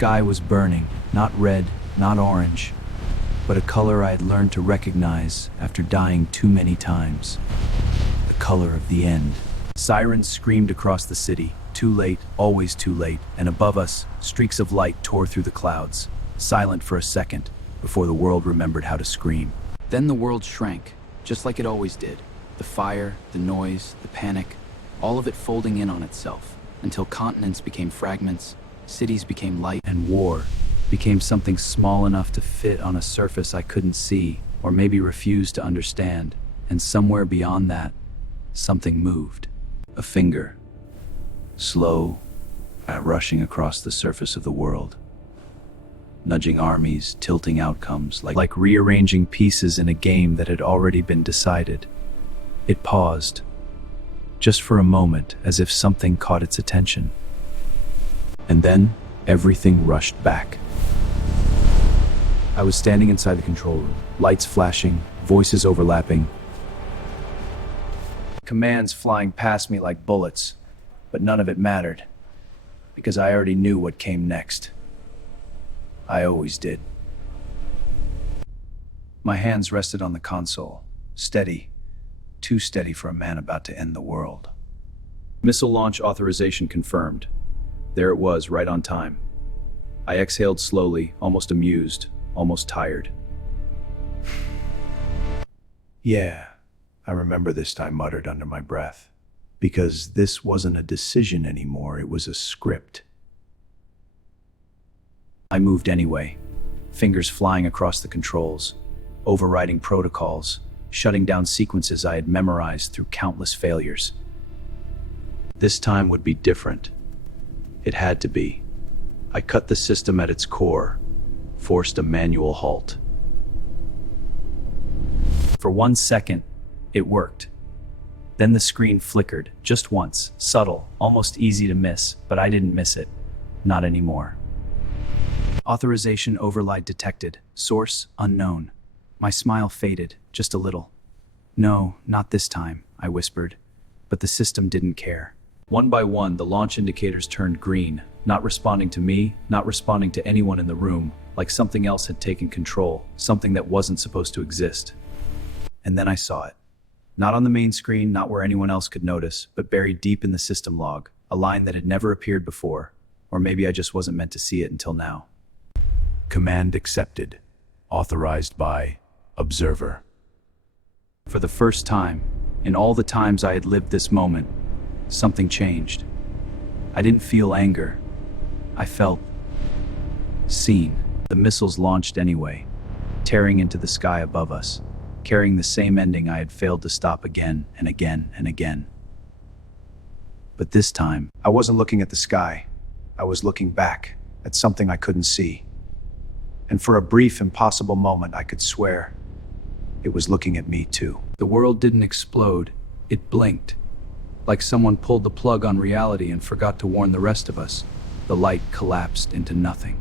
sky was burning, not red, not orange, but a color I had learned to recognize after dying too many times. The color of the end. Sirens screamed across the city, too late, always too late, and above us, streaks of light tore through the clouds, silent for a second, before the world remembered how to scream. Then the world shrank, just like it always did. The fire, the noise, the panic, all of it folding in on itself, until continents became fragments, cities became light, and war became something small enough to fit on a surface I couldn't see, or maybe refused to understand. And somewhere beyond that, something moved. A finger. Slow, rushing across the surface of the world. Nudging armies, tilting outcomes, like rearranging pieces in a game that had already been decided. It paused, just for a moment, as if something caught its attention. And then, everything rushed back. I was standing inside the control room, lights flashing, voices overlapping, commands flying past me like bullets, but none of it mattered, because I already knew what came next. I always did. My hands rested on the console, steady, too steady for a man about to end the world. Missile launch authorization confirmed. There it was, right on time. I exhaled slowly, almost amused, almost tired. Yeah, I remember this, I muttered under my breath, because this wasn't a decision anymore, it was a script. I moved anyway, fingers flying across the controls, overriding protocols, shutting down sequences I had memorized through countless failures. This time would be different. It had to be. I cut the system at its core, forced a manual halt. For 1 second, it worked. Then the screen flickered, just once, subtle, almost easy to miss, but I didn't miss it. Not anymore. Authorization override detected. Source unknown. My smile faded, just a little. No, not this time, I whispered, but the system didn't care. One by one, the launch indicators turned green, not responding to me, not responding to anyone in the room, like something else had taken control, something that wasn't supposed to exist. And then I saw it. Not on the main screen, not where anyone else could notice, but buried deep in the system log, a line that had never appeared before, or maybe I just wasn't meant to see it until now. Command accepted. Authorized by Observer. For the first time, in all the times I had lived this moment, something changed. I didn't feel anger. I felt seen. The missiles launched anyway, tearing into the sky above us, carrying the same ending I had failed to stop again and again and again. But this time, I wasn't looking at the sky. I was looking back at something I couldn't see. And for a brief, impossible moment, I could swear it was looking at me too. The world didn't explode. It blinked, like someone pulled the plug on reality and forgot to warn the rest of us. The light collapsed into nothing.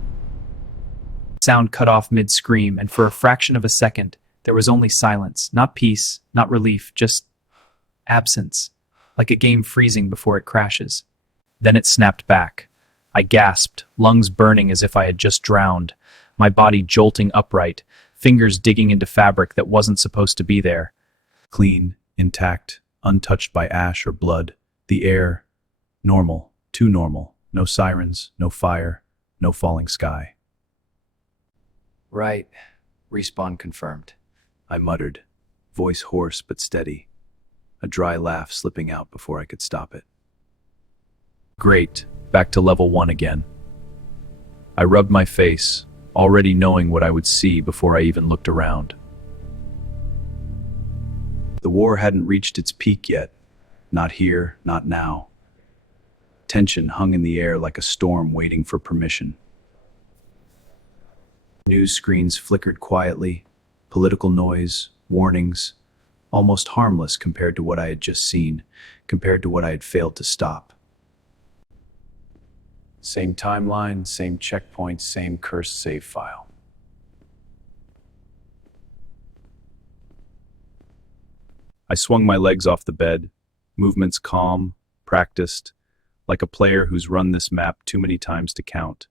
Sound cut off mid-scream, and for a fraction of a second, there was only silence, not peace, not relief, just absence, like a game freezing before it crashes. Then it snapped back. I gasped, lungs burning as if I had just drowned, my body jolting upright, fingers digging into fabric that wasn't supposed to be there. Clean, intact, untouched by ash or blood. The air, normal, too normal. No sirens, no fire, no falling sky. Right. Respawn confirmed. I muttered, voice hoarse but steady, a dry laugh slipping out before I could stop it. Great. Back to level 1 again. I rubbed my face, already knowing what I would see before I even looked around. The war hadn't reached its peak yet. Not here, not now. Tension hung in the air like a storm waiting for permission. News screens flickered quietly, political noise, warnings, almost harmless compared to what I had just seen, compared to what I had failed to stop. Same timeline, same checkpoint, same cursed save file. I swung my legs off the bed, movements calm, practiced, like a player who's run this map too many times to count.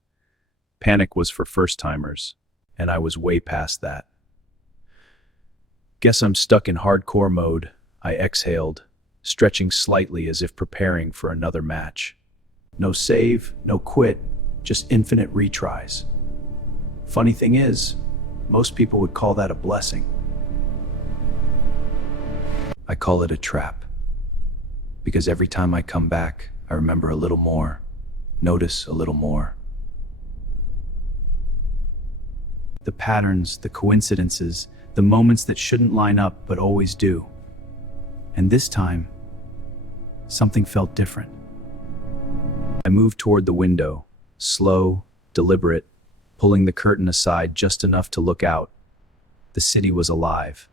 Panic was for first-timers, and I was way past that. Guess I'm stuck in hardcore mode, I exhaled, stretching slightly as if preparing for another match. No save, no quit, just infinite retries. Funny thing is, most people would call that a blessing. I call it a trap. Because every time I come back, I remember a little more, notice a little more. The patterns, the coincidences, the moments that shouldn't line up but always do. And this time, something felt different. I moved toward the window, slow, deliberate, pulling the curtain aside just enough to look out. The city was alive,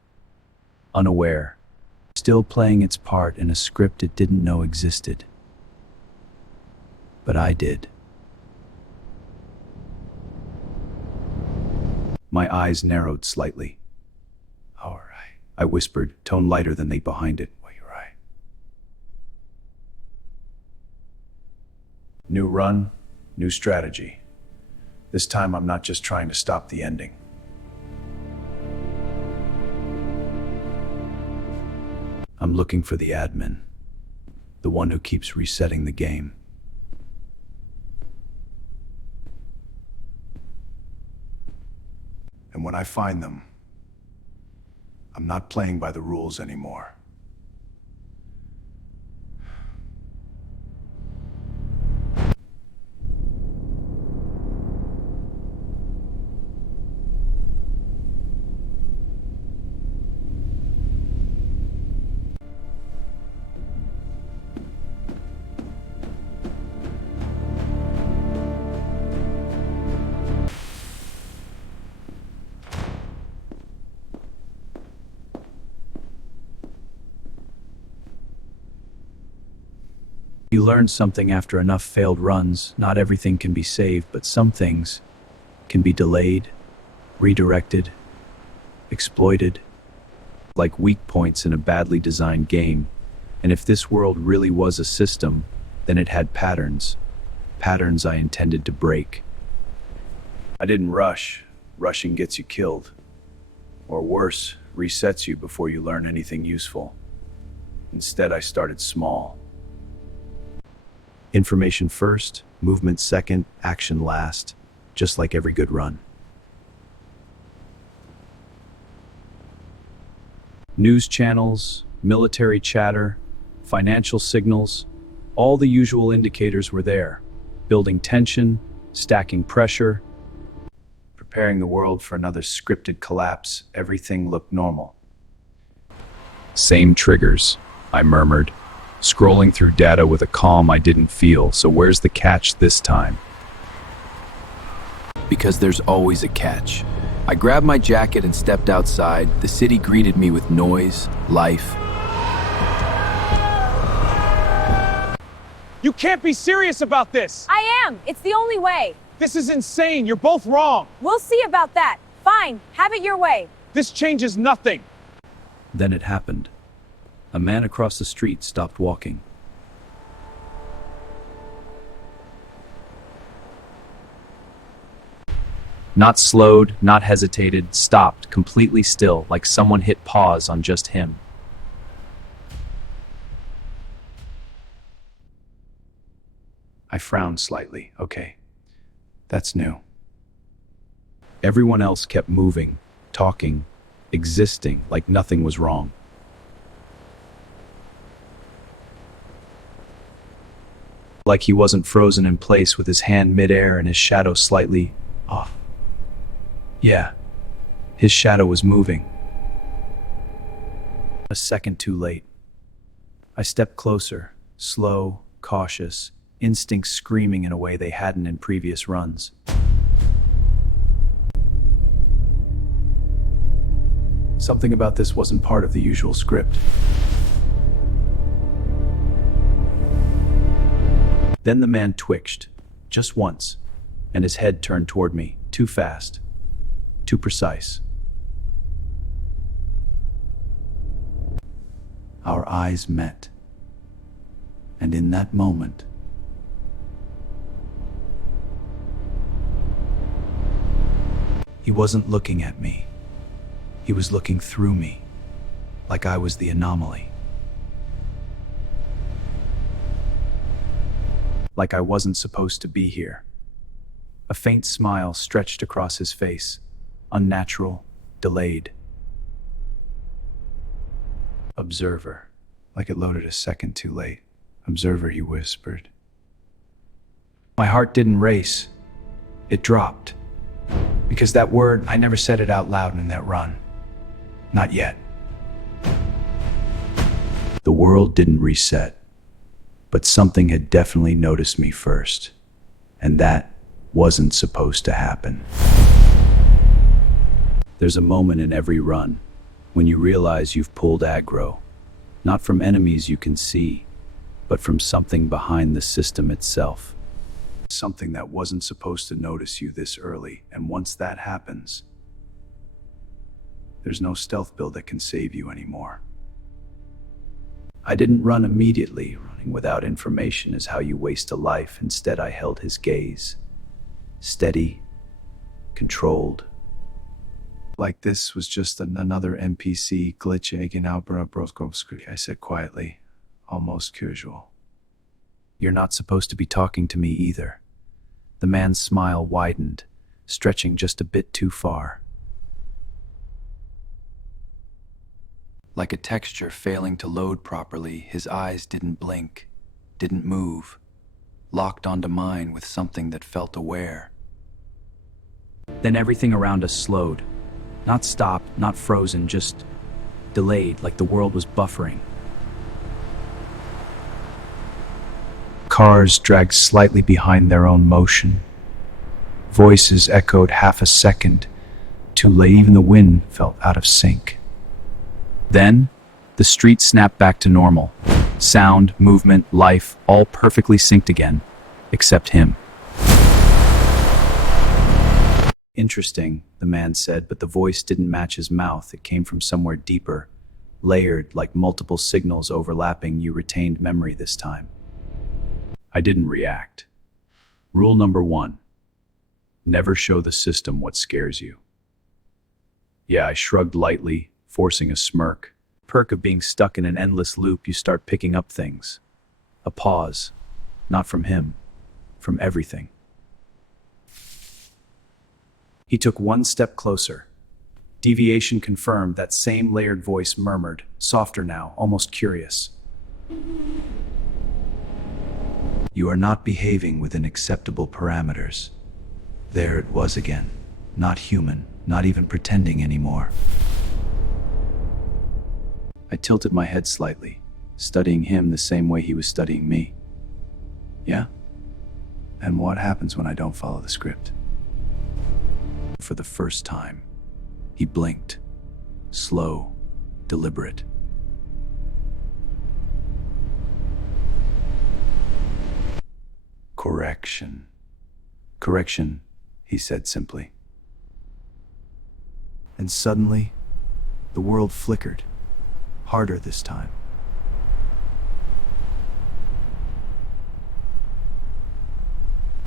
unaware, still playing its part in a script it didn't know existed. But I did. My eyes narrowed slightly. All right, I whispered, tone lighter than they behind it. Well, you're right. New run, new strategy. This time I'm not just trying to stop the ending. I'm looking for the admin, the one who keeps resetting the game. And when I find them, I'm not playing by the rules anymore. You learn something after enough failed runs. Not everything can be saved, but some things can be delayed, redirected, exploited, like weak points in a badly designed game. And if this world really was a system, then it had patterns. Patterns I intended to break. I didn't rush. Rushing gets you killed. Or worse, resets you before you learn anything useful. Instead, I started small. Information first, movement second, action last, just like every good run. News channels, military chatter, financial signals, all the usual indicators were there, building tension, stacking pressure, preparing the world for another scripted collapse. Everything looked normal. Same triggers, I murmured, scrolling through data with a calm I didn't feel. So where's the catch this time? Because there's always a catch. I grabbed my jacket and stepped outside. The city greeted me with noise, life. You can't be serious about this! I am! It's the only way! This is insane! You're both wrong! We'll see about that. Fine, have it your way. This changes nothing! Then it happened. A man across the street stopped walking. Not slowed, not hesitated, stopped, completely still, like someone hit pause on just him. I frowned slightly. Okay, that's new. Everyone else kept moving, talking, existing, like nothing was wrong. Like he wasn't frozen in place with his hand midair and his shadow slightly off. Yeah, his shadow was moving. A second too late. I stepped closer, slow, cautious, instincts screaming in a way they hadn't in previous runs. Something about this wasn't part of the usual script. Then the man twitched, just once, and his head turned toward me, too fast, too precise. Our eyes met, and in that moment, He wasn't looking at me. He was looking through me, like I was the anomaly. Like I wasn't supposed to be here. A faint smile stretched across his face, unnatural, delayed. Observer, like it loaded a second too late. Observer, he whispered. My heart didn't race. It dropped. Because that word, I never said it out loud in that run. Not yet. The world didn't reset, but something had definitely noticed me first, and that wasn't supposed to happen. There's a moment in every run when you realize you've pulled aggro, not from enemies you can see, but from something behind the system itself. Something that wasn't supposed to notice you this early, and once that happens, there's no stealth build that can save you anymore. I didn't run immediately. Running without information is how you waste a life. Instead, I held his gaze. Steady, controlled. Like this was just another NPC glitching in Albert Broskovsky, I said quietly, almost casual. You're not supposed to be talking to me either. The man's smile widened, stretching just a bit too far. Like a texture failing to load properly, his eyes didn't blink, didn't move, locked onto mine with something that felt aware. Then everything around us slowed. Not stopped, not frozen, just delayed, like the world was buffering. Cars dragged slightly behind their own motion. Voices echoed half a second too late. Even the wind felt out of sync. Then, the street snapped back to normal. Sound, movement, life, all perfectly synced again, except him. Interesting, the man said, but the voice didn't match his mouth. It came from somewhere deeper, layered, like multiple signals overlapping. You retained memory this time. I didn't react. Rule number 1. Never show the system what scares you. Yeah, I shrugged lightly, forcing a smirk. Perk of being stuck in an endless loop, you start picking up things. A pause. Not from him. From everything. He took one step closer. Deviation confirmed. That same layered voice murmured, softer now, almost curious. You are not behaving within acceptable parameters. There it was again. Not human, not even pretending anymore. I tilted my head slightly, studying him the same way he was studying me. Yeah? And what happens when I don't follow the script? For the first time, he blinked. Slow, deliberate. Correction. Correction, he said simply. And suddenly, the world flickered. Harder this time.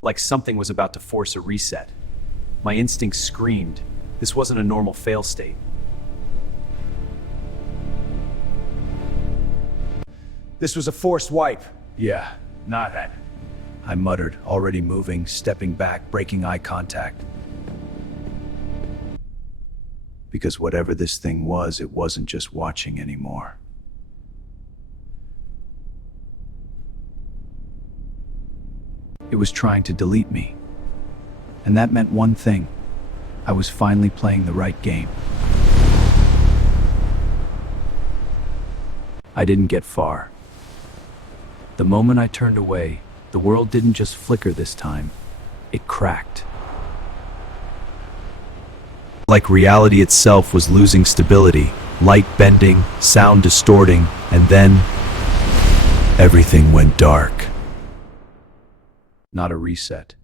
Like something was about to force a reset. My instincts screamed. This wasn't a normal fail state. This was a forced wipe. Yeah, not that. I muttered, already moving, stepping back, breaking eye contact. Because whatever this thing was, it wasn't just watching anymore. It was trying to delete me. And that meant one thing. I was finally playing the right game. I didn't get far. The moment I turned away, the world didn't just flicker this time. It cracked. Like reality itself was losing stability, light bending, sound distorting, and then everything went dark. Not a reset.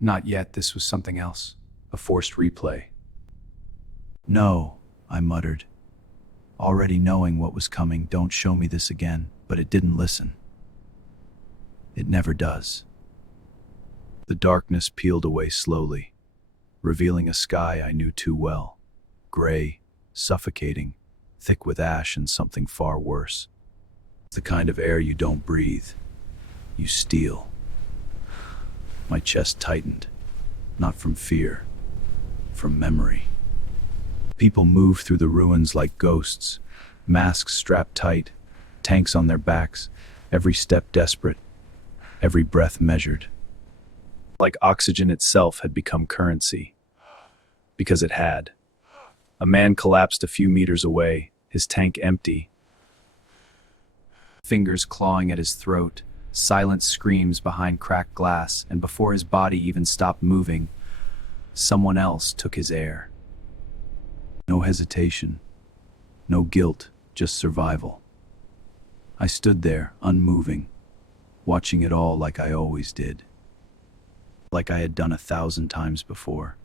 Not yet. This was something else. A forced replay. No, I muttered. Already knowing what was coming, don't show me this again. But it didn't listen. It never does. The darkness peeled away slowly. revealing a sky I knew too well. Gray, suffocating, thick with ash and something far worse. The kind of air you don't breathe, you steal. My chest tightened, not from fear, from memory. People moved through the ruins like ghosts, masks strapped tight, tanks on their backs, every step desperate, every breath measured. Like oxygen itself had become currency. Because it had. A man collapsed a few meters away, his tank empty. Fingers clawing at his throat, silent screams behind cracked glass, and before his body even stopped moving, someone else took his air. No hesitation, no guilt, just survival. I stood there, unmoving, watching it all like I always did. Like I had done 1,000 times before.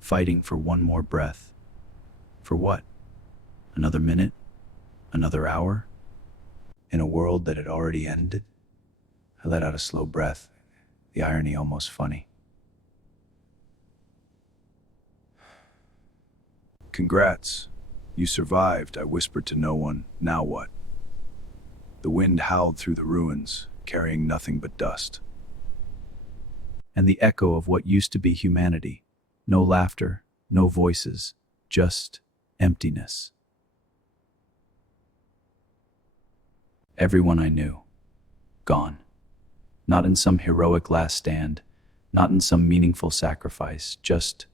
Fighting for one more breath. For what? Another minute? Another hour? In a world that had already ended? I let out a slow breath, the irony almost funny. Congrats. You survived, I whispered to no one. Now what? The wind howled through the ruins, carrying nothing but dust. And the echo of what used to be humanity. No laughter, no voices, just emptiness. Everyone I knew, gone. Not in some heroic last stand, not in some meaningful sacrifice, just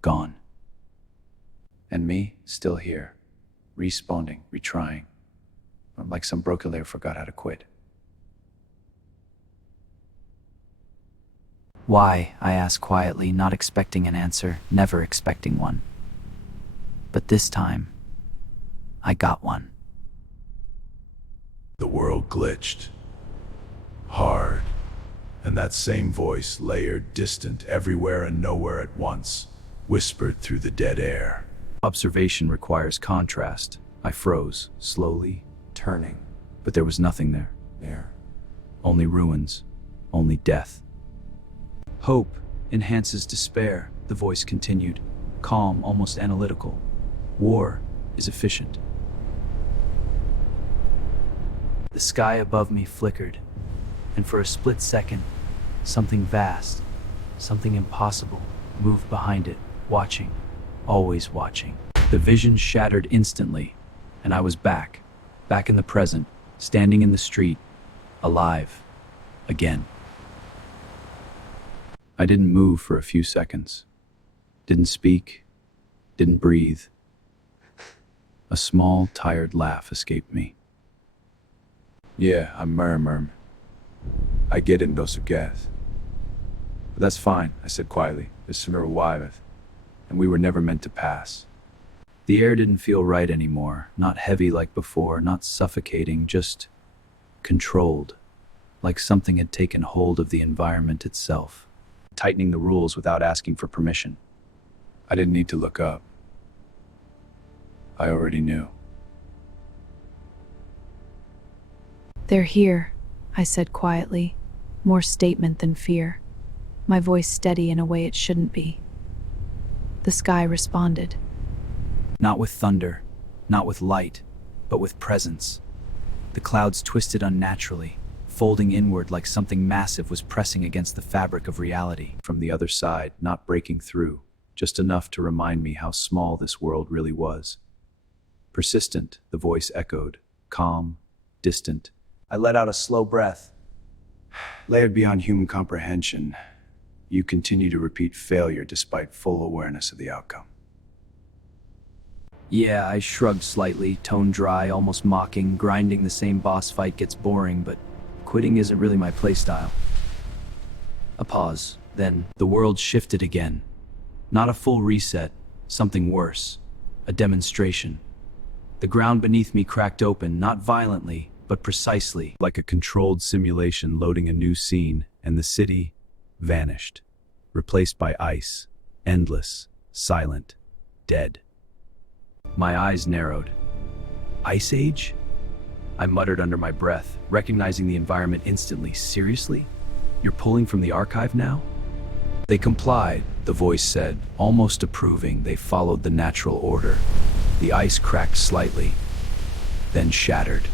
gone. And me, still here, respawning, retrying. I'm like some broken who forgot how to quit. Why? I asked quietly, not expecting an answer, never expecting one. But this time, I got one. The world glitched. Hard. And that same voice, layered, distant, everywhere and nowhere at once, whispered through the dead air. Observation requires contrast. I froze, slowly, turning. But there was nothing there. Only ruins. Only death. Hope enhances despair, the voice continued, calm, almost analytical. War is efficient. The sky above me flickered, and for a split second, something vast, something impossible, moved behind it, watching, always watching. The vision shattered instantly, and I was back in the present, standing in the street, alive, again. I didn't move for a few seconds. Didn't speak, didn't breathe. A small, tired laugh escaped me. Yeah, I'm murmur. I get in those gas. But that's fine, I said quietly. This is wife, and we were never meant to pass. The air didn't feel right anymore, not heavy like before, not suffocating, just controlled, like something had taken hold of the environment itself, tightening the rules without asking for permission. I didn't need to look up. I already knew. "They're here," I said quietly, more statement than fear, my voice steady in a way it shouldn't be. The sky responded. Not with thunder, not with light, but with presence. The clouds twisted unnaturally, folding inward like something massive was pressing against the fabric of reality. From the other side, not breaking through, just enough to remind me how small this world really was. Persistent, the voice echoed, calm, distant. I let out a slow breath. Layered beyond human comprehension, you continue to repeat failure despite full awareness of the outcome. Yeah, I shrugged slightly, tone dry, almost mocking. Grinding the same boss fight gets boring, but quitting isn't really my playstyle. A pause, then the world shifted again. Not a full reset, something worse. A demonstration. The ground beneath me cracked open, not violently, but precisely, like a controlled simulation loading a new scene, and the city vanished, replaced by ice, endless, silent, dead. My eyes narrowed. Ice Age? I muttered under my breath, recognizing the environment instantly. Seriously? You're pulling from the archive now? They complied, the voice said, almost approving. They followed the natural order. The ice cracked slightly, then shattered.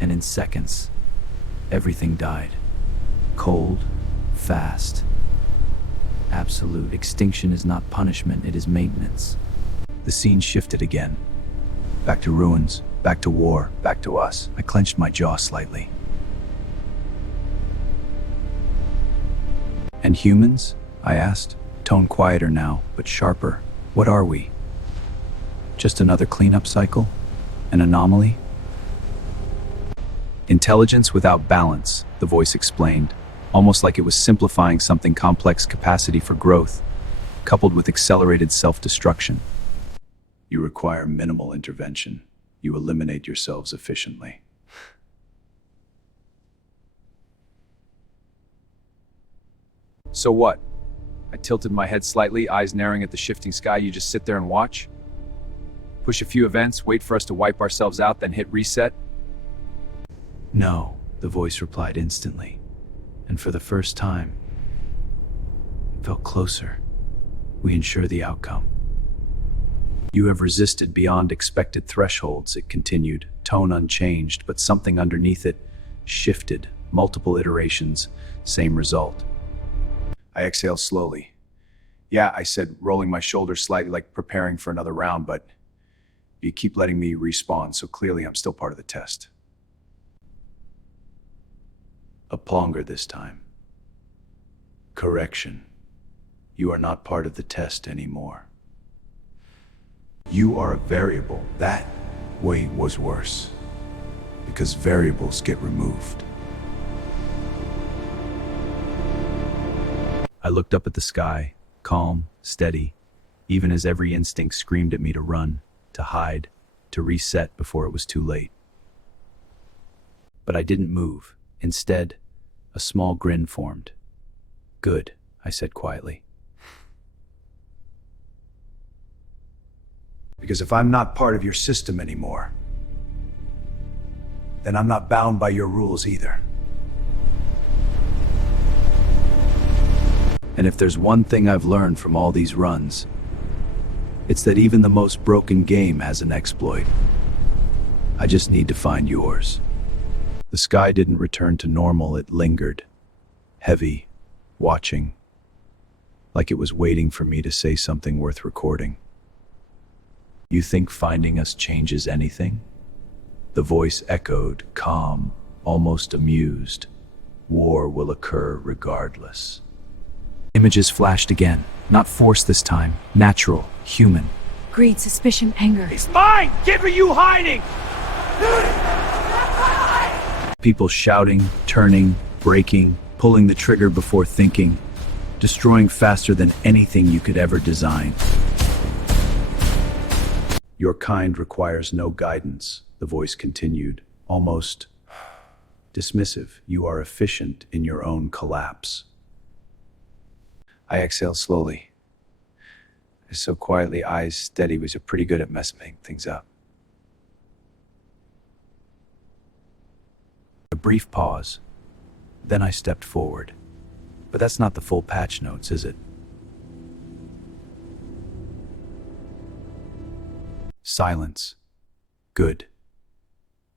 And in seconds, everything died. Cold, fast. Absolute extinction is not punishment, it is maintenance. The scene shifted again. Back to ruins, back to war, back to us. I clenched my jaw slightly. And humans? I asked, tone quieter now, but sharper. What are we? Just another cleanup cycle? An anomaly? Intelligence without balance, the voice explained, almost like it was simplifying something complex. Capacity for growth, coupled with accelerated self-destruction. You require minimal intervention. You eliminate yourselves efficiently. So what? I tilted my head slightly, eyes narrowing at the shifting sky. You just sit there and watch? Push a few events, wait for us to wipe ourselves out, then hit reset? No, the voice replied instantly. And for the first time, it felt closer. We ensure the outcome. You have resisted beyond expected thresholds, it continued, tone unchanged, but something underneath it shifted. Multiple iterations, same result. I exhaled slowly. Yeah, I said, rolling my shoulders slightly like preparing for another round, but you keep letting me respawn, so clearly I'm still part of the test. A plonger this time. Correction. You are not part of the test anymore. You are a variable. That way was worse, because variables get removed. I looked up at the sky, calm, steady, even as every instinct screamed at me to run, to hide, to reset before it was too late. But I didn't move. Instead, a small grin formed. Good, I said quietly. Because if I'm not part of your system anymore, then I'm not bound by your rules either. And if there's one thing I've learned from all these runs, it's that even the most broken game has an exploit. I just need to find yours. The sky didn't return to normal, it lingered, heavy, watching, like it was waiting for me to say something worth recording. You think finding us changes anything? The voice echoed, calm, almost amused. War will occur regardless. Images flashed again, not forced this time, natural, human. Greed, suspicion, anger. It's mine! Give her you hiding! People shouting, turning, braking, pulling the trigger before thinking, destroying faster than anything you could ever design. Your kind requires no guidance, the voice continued, almost dismissive. You are efficient in your own collapse. I exhaled slowly. So quietly, eyes steady, was pretty good at messing things up. A brief pause. Then I stepped forward. But that's not the full patch notes, is it? Silence. Good.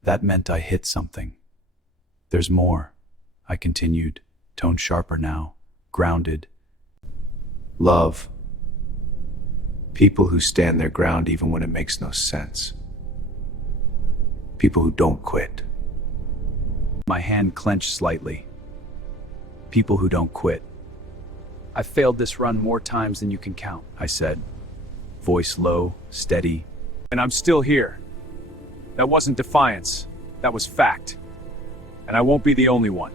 That meant I hit something. There's more, I continued, tone sharper now, grounded. Love. People who stand their ground even when it makes no sense. People who don't quit. My hand clenched slightly. People who don't quit. I've failed this run more times than you can count, I said. Voice low, steady. And I'm still here. That wasn't defiance. That was fact. And I won't be the only one.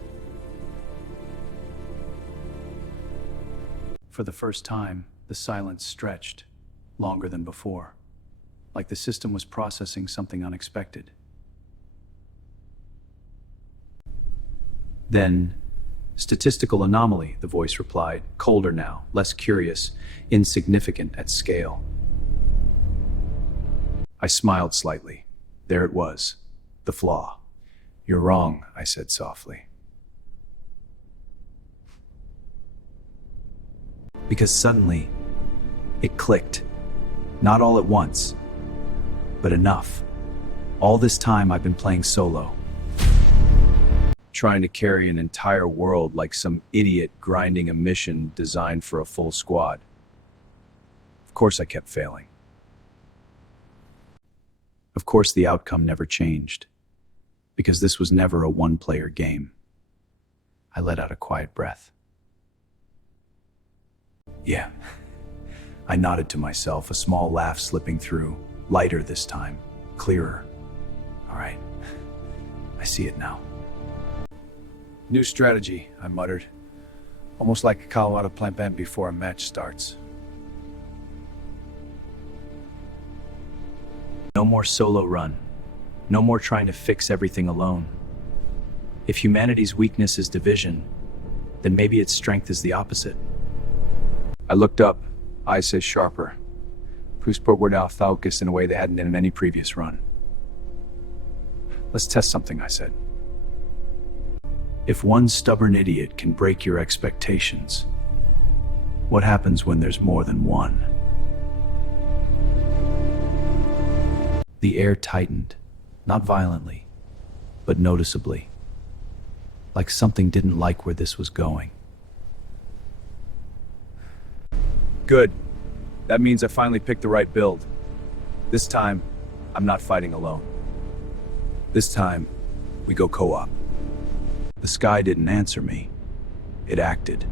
For the first time, the silence stretched, longer than before, like the system was processing something unexpected. Then, statistical anomaly, the voice replied, colder now, less curious, insignificant at scale. I smiled slightly. There it was, the flaw. You're wrong, I said softly. Because suddenly, it clicked. Not all at once, but enough. All this time I've been playing solo. Trying to carry an entire world like some idiot grinding a mission designed for a full squad. Of course I kept failing. Of course the outcome never changed. Because this was never a one-player game. I let out a quiet breath. Yeah. I nodded to myself, a small laugh slipping through. Lighter this time. Clearer. All right. I see it now. New strategy, I muttered. Almost like a Colorado plan B before a match starts. No more solo run. No more trying to fix everything alone. If humanity's weakness is division, then maybe its strength is the opposite. I looked up, eyes said sharper. Puspo were now focused in a way they hadn't in any previous run. Let's test something, I said. If one stubborn idiot can break your expectations, what happens when there's more than one? The air tightened, not violently, but noticeably. Like something didn't like where this was going. Good. That means I finally picked the right build. This time, I'm not fighting alone. This time, we go co-op. The sky didn't answer me. It acted.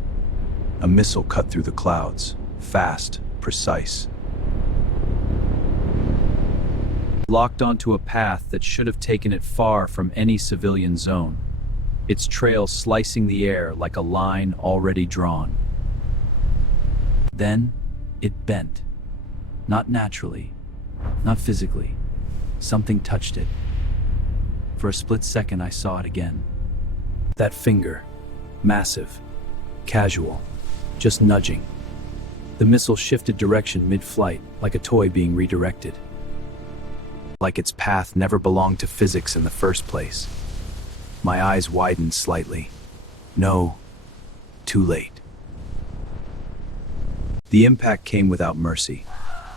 A missile cut through the clouds, fast, precise. Locked onto a path that should have taken it far from any civilian zone, its trail slicing the air like a line already drawn. Then, it bent. Not naturally, not physically. Something touched it. For a split second, I saw it again. That finger, massive, casual, just nudging. The missile shifted direction mid-flight, like a toy being redirected. Like its path never belonged to physics in the first place. My eyes widened slightly. No, too late. The impact came without mercy.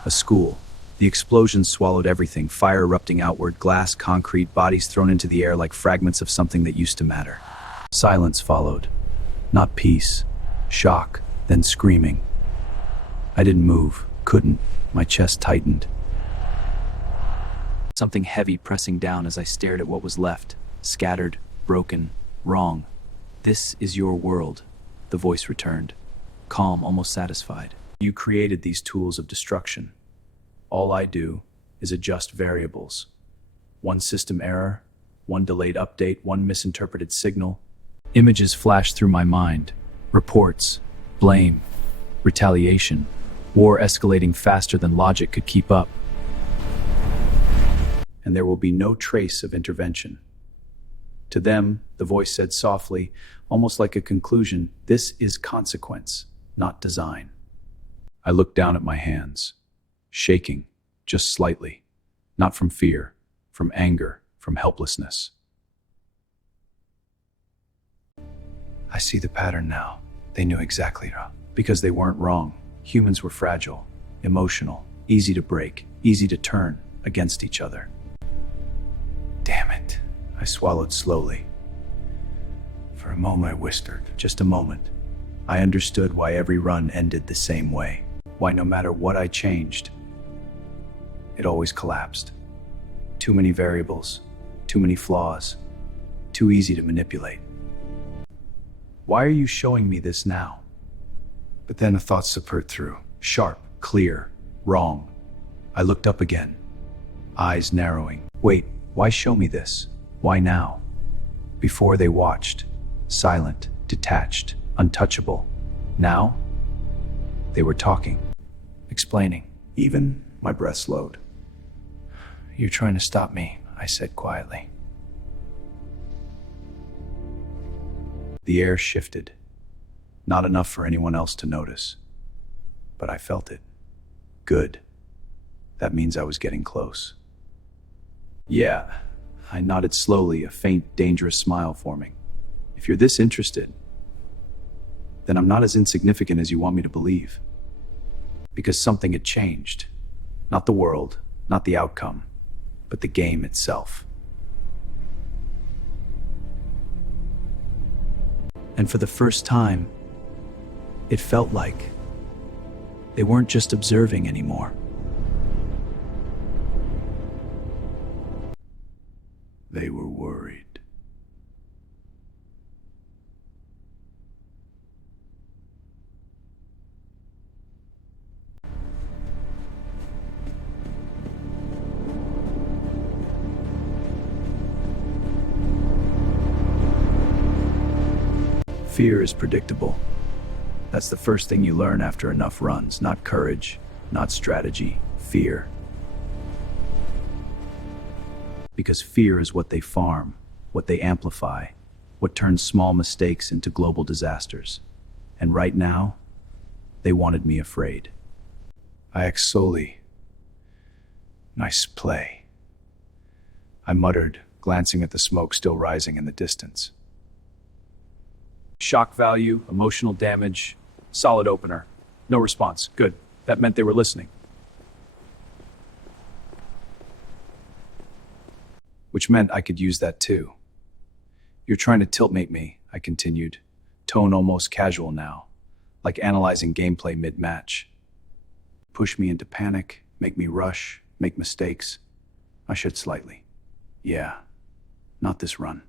A school. The explosion swallowed everything, fire erupting outward, glass, concrete, bodies thrown into the air like fragments of something that used to matter. Silence followed. Not peace. Shock, then screaming. I didn't move, couldn't. My chest tightened. Something heavy pressing down as I stared at what was left. Scattered, broken, wrong. This is your world, the voice returned. Calm, almost satisfied. You created these tools of destruction. All I do is adjust variables. One system error, one delayed update, one misinterpreted signal. Images flash through my mind. Reports, blame, retaliation, war escalating faster than logic could keep up. And there will be no trace of intervention. To them, the voice said softly, almost like a conclusion, this is consequence, not design. I looked down at my hands, shaking, just slightly, not from fear, from anger, from helplessness. I see the pattern now. They knew exactly wrong. Because they weren't wrong. Humans were fragile, emotional, easy to break, easy to turn against each other. Damn it. I swallowed slowly. For a moment I whispered, just a moment. I understood why every run ended the same way. Why no matter what I changed, it always collapsed. Too many variables, too many flaws, too easy to manipulate. Why are you showing me this now? But then a thought subverted through, sharp, clear, wrong. I looked up again, eyes narrowing. Wait, why show me this? Why now? Before they watched, silent, detached, untouchable. Now, they were talking, explaining. Even my breath slowed. You're trying to stop me, I said quietly. The air shifted. Not enough for anyone else to notice. But I felt it. Good. That means I was getting close. Yeah, I nodded slowly, a faint, dangerous smile forming. If you're this interested, then I'm not as insignificant as you want me to believe. Because something had changed. Not the world, not the outcome, but the game itself. And for the first time, it felt like they weren't just observing anymore. They were worried. Fear is predictable. That's the first thing you learn after enough runs. Not courage, not strategy, fear. Because fear is what they farm, what they amplify, what turns small mistakes into global disasters. And right now, they wanted me afraid. Ix Soli. Nice play. I muttered, glancing at the smoke still rising in the distance. Shock value, emotional damage, solid opener. No response. Good. That meant they were listening. Which meant I could use that too. You're trying to tiltmate me, I continued, tone almost casual now, like analyzing gameplay mid-match. Push me into panic, make me rush, make mistakes. I should slightly. Yeah, not this run.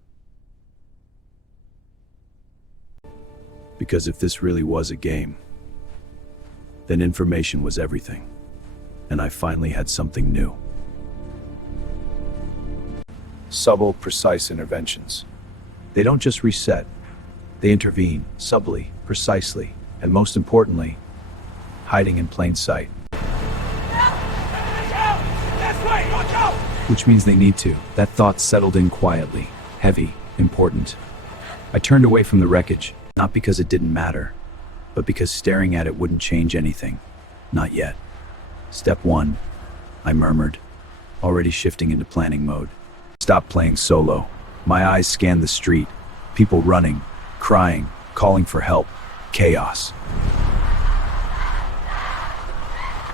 Because if this really was a game, then information was everything. And I finally had something new. Subtle, precise interventions. They don't just reset, they intervene, subtly, precisely, and most importantly, hiding in plain sight. Which means they need to. That thought settled in quietly, heavy, important. I turned away from the wreckage, not because it didn't matter, but because staring at it wouldn't change anything. Not yet. Step one, I murmured, already shifting into planning mode. Stop playing solo. My eyes scanned the street. People running, crying, calling for help. Chaos.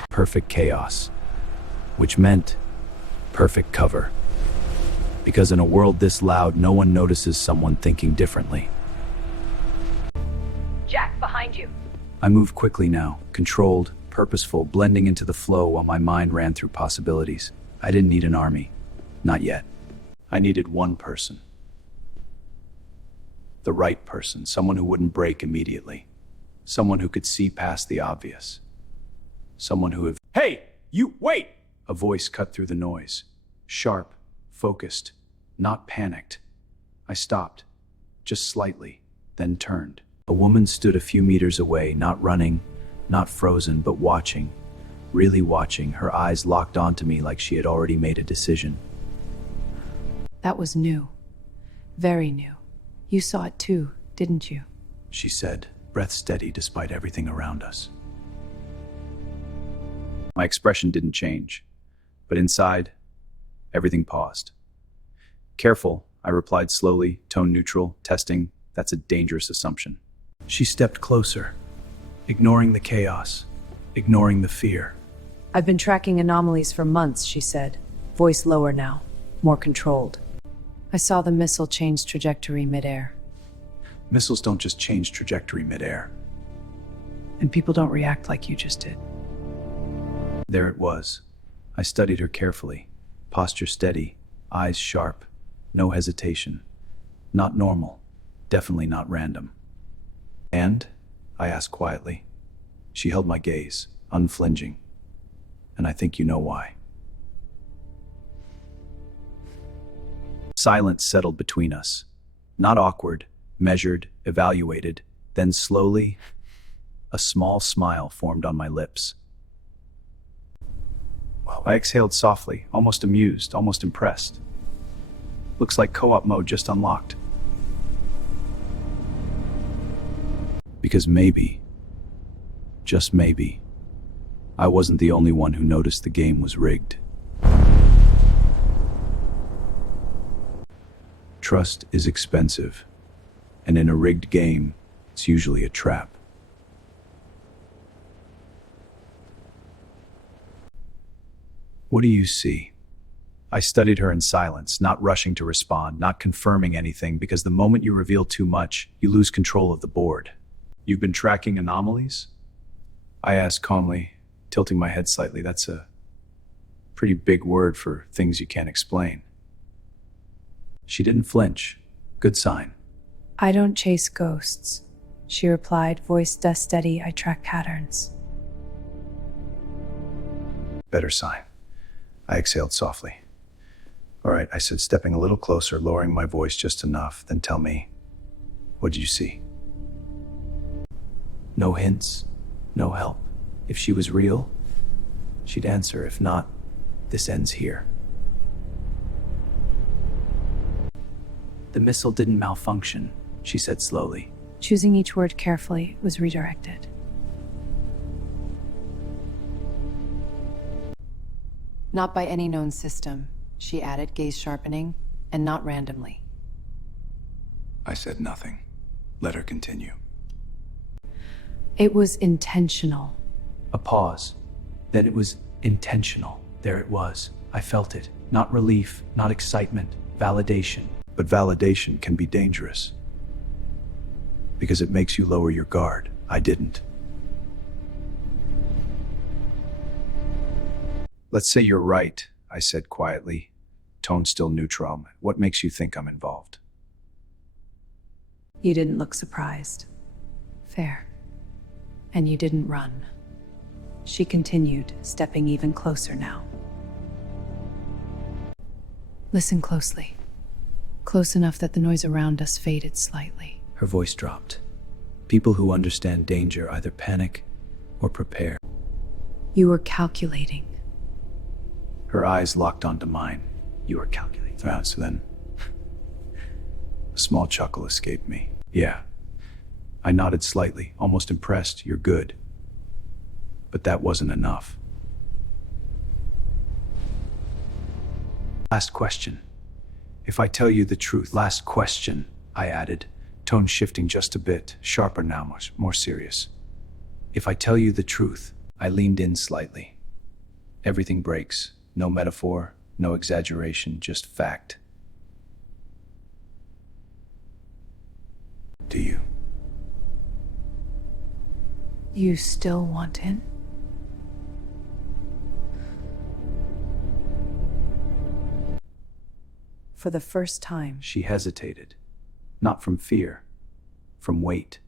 Perfect chaos. Which meant perfect cover. Because in a world this loud, no one notices someone thinking differently. Jack, behind you. I moved quickly now, controlled, purposeful, blending into the flow while my mind ran through possibilities. I didn't need an army. Not yet. I needed one person. The right person, someone who wouldn't break immediately. Someone who could see past the obvious. Someone who... Hey, you, wait! A voice cut through the noise. Sharp, focused, not panicked. I stopped, just slightly, then turned. A woman stood a few meters away, not running, not frozen, but watching. Really watching, her eyes locked onto me like she had already made a decision. That was new. Very new. You saw it too, didn't you? She said, breath steady despite everything around us. My expression didn't change, but inside, everything paused. Careful, I replied slowly, tone neutral, testing. That's a dangerous assumption. She stepped closer, ignoring the chaos, ignoring the fear. I've been tracking anomalies for months, she said. Voice lower now, more controlled. I saw the missile change trajectory midair. Missiles don't just change trajectory midair. And people don't react like you just did. There it was. I studied her carefully. Posture steady, eyes sharp, no hesitation. Not normal, definitely not random. And? I asked quietly. She held my gaze, unflinching. And I think you know why. Silence settled between us. Not awkward, measured, evaluated. Then slowly, a small smile formed on my lips. I exhaled softly, almost amused, almost impressed. Looks like co-op mode just unlocked. Because maybe, just maybe, I wasn't the only one who noticed the game was rigged. Trust is expensive, and in a rigged game, it's usually a trap. What do you see? I studied her in silence, not rushing to respond, not confirming anything, because the moment you reveal too much, you lose control of the board. You've been tracking anomalies? I asked calmly, tilting my head slightly. That's a pretty big word for things you can't explain. She didn't flinch. Good sign. I don't chase ghosts, she replied, voice steady. I track patterns. Better sign. I exhaled softly. All right, I said, stepping a little closer, lowering my voice just enough. Then tell me, what did you see? No hints, no help. If she was real, she'd answer. If not, this ends here. The missile didn't malfunction, she said slowly. Choosing each word carefully, was redirected. Not by any known system, she added, gaze sharpening, and not randomly. I said nothing. Let her continue. It was intentional. A pause. Then it was intentional. There it was. I felt it. Not relief, not excitement, validation. But validation can be dangerous. Because it makes you lower your guard. I didn't. Let's say you're right, I said quietly, tone still neutral. What makes you think I'm involved? You didn't look surprised. Fair. And you didn't run. She continued, stepping even closer now. Listen closely. Close enough that the noise around us faded slightly. Her voice dropped. People who understand danger either panic or prepare. You were calculating. Her eyes locked onto mine. You were calculating. So then, a small chuckle escaped me. Yeah. I nodded slightly, almost impressed. You're good. But that wasn't enough. Last question. If I tell you the truth, Last question, I added, tone shifting just a bit, sharper now, much more serious. if I tell you the truth. I leaned in slightly. Everything breaks. No metaphor, no exaggeration, just fact. Do you? You still want in? For the first time, She hesitated. Not from fear, from weight.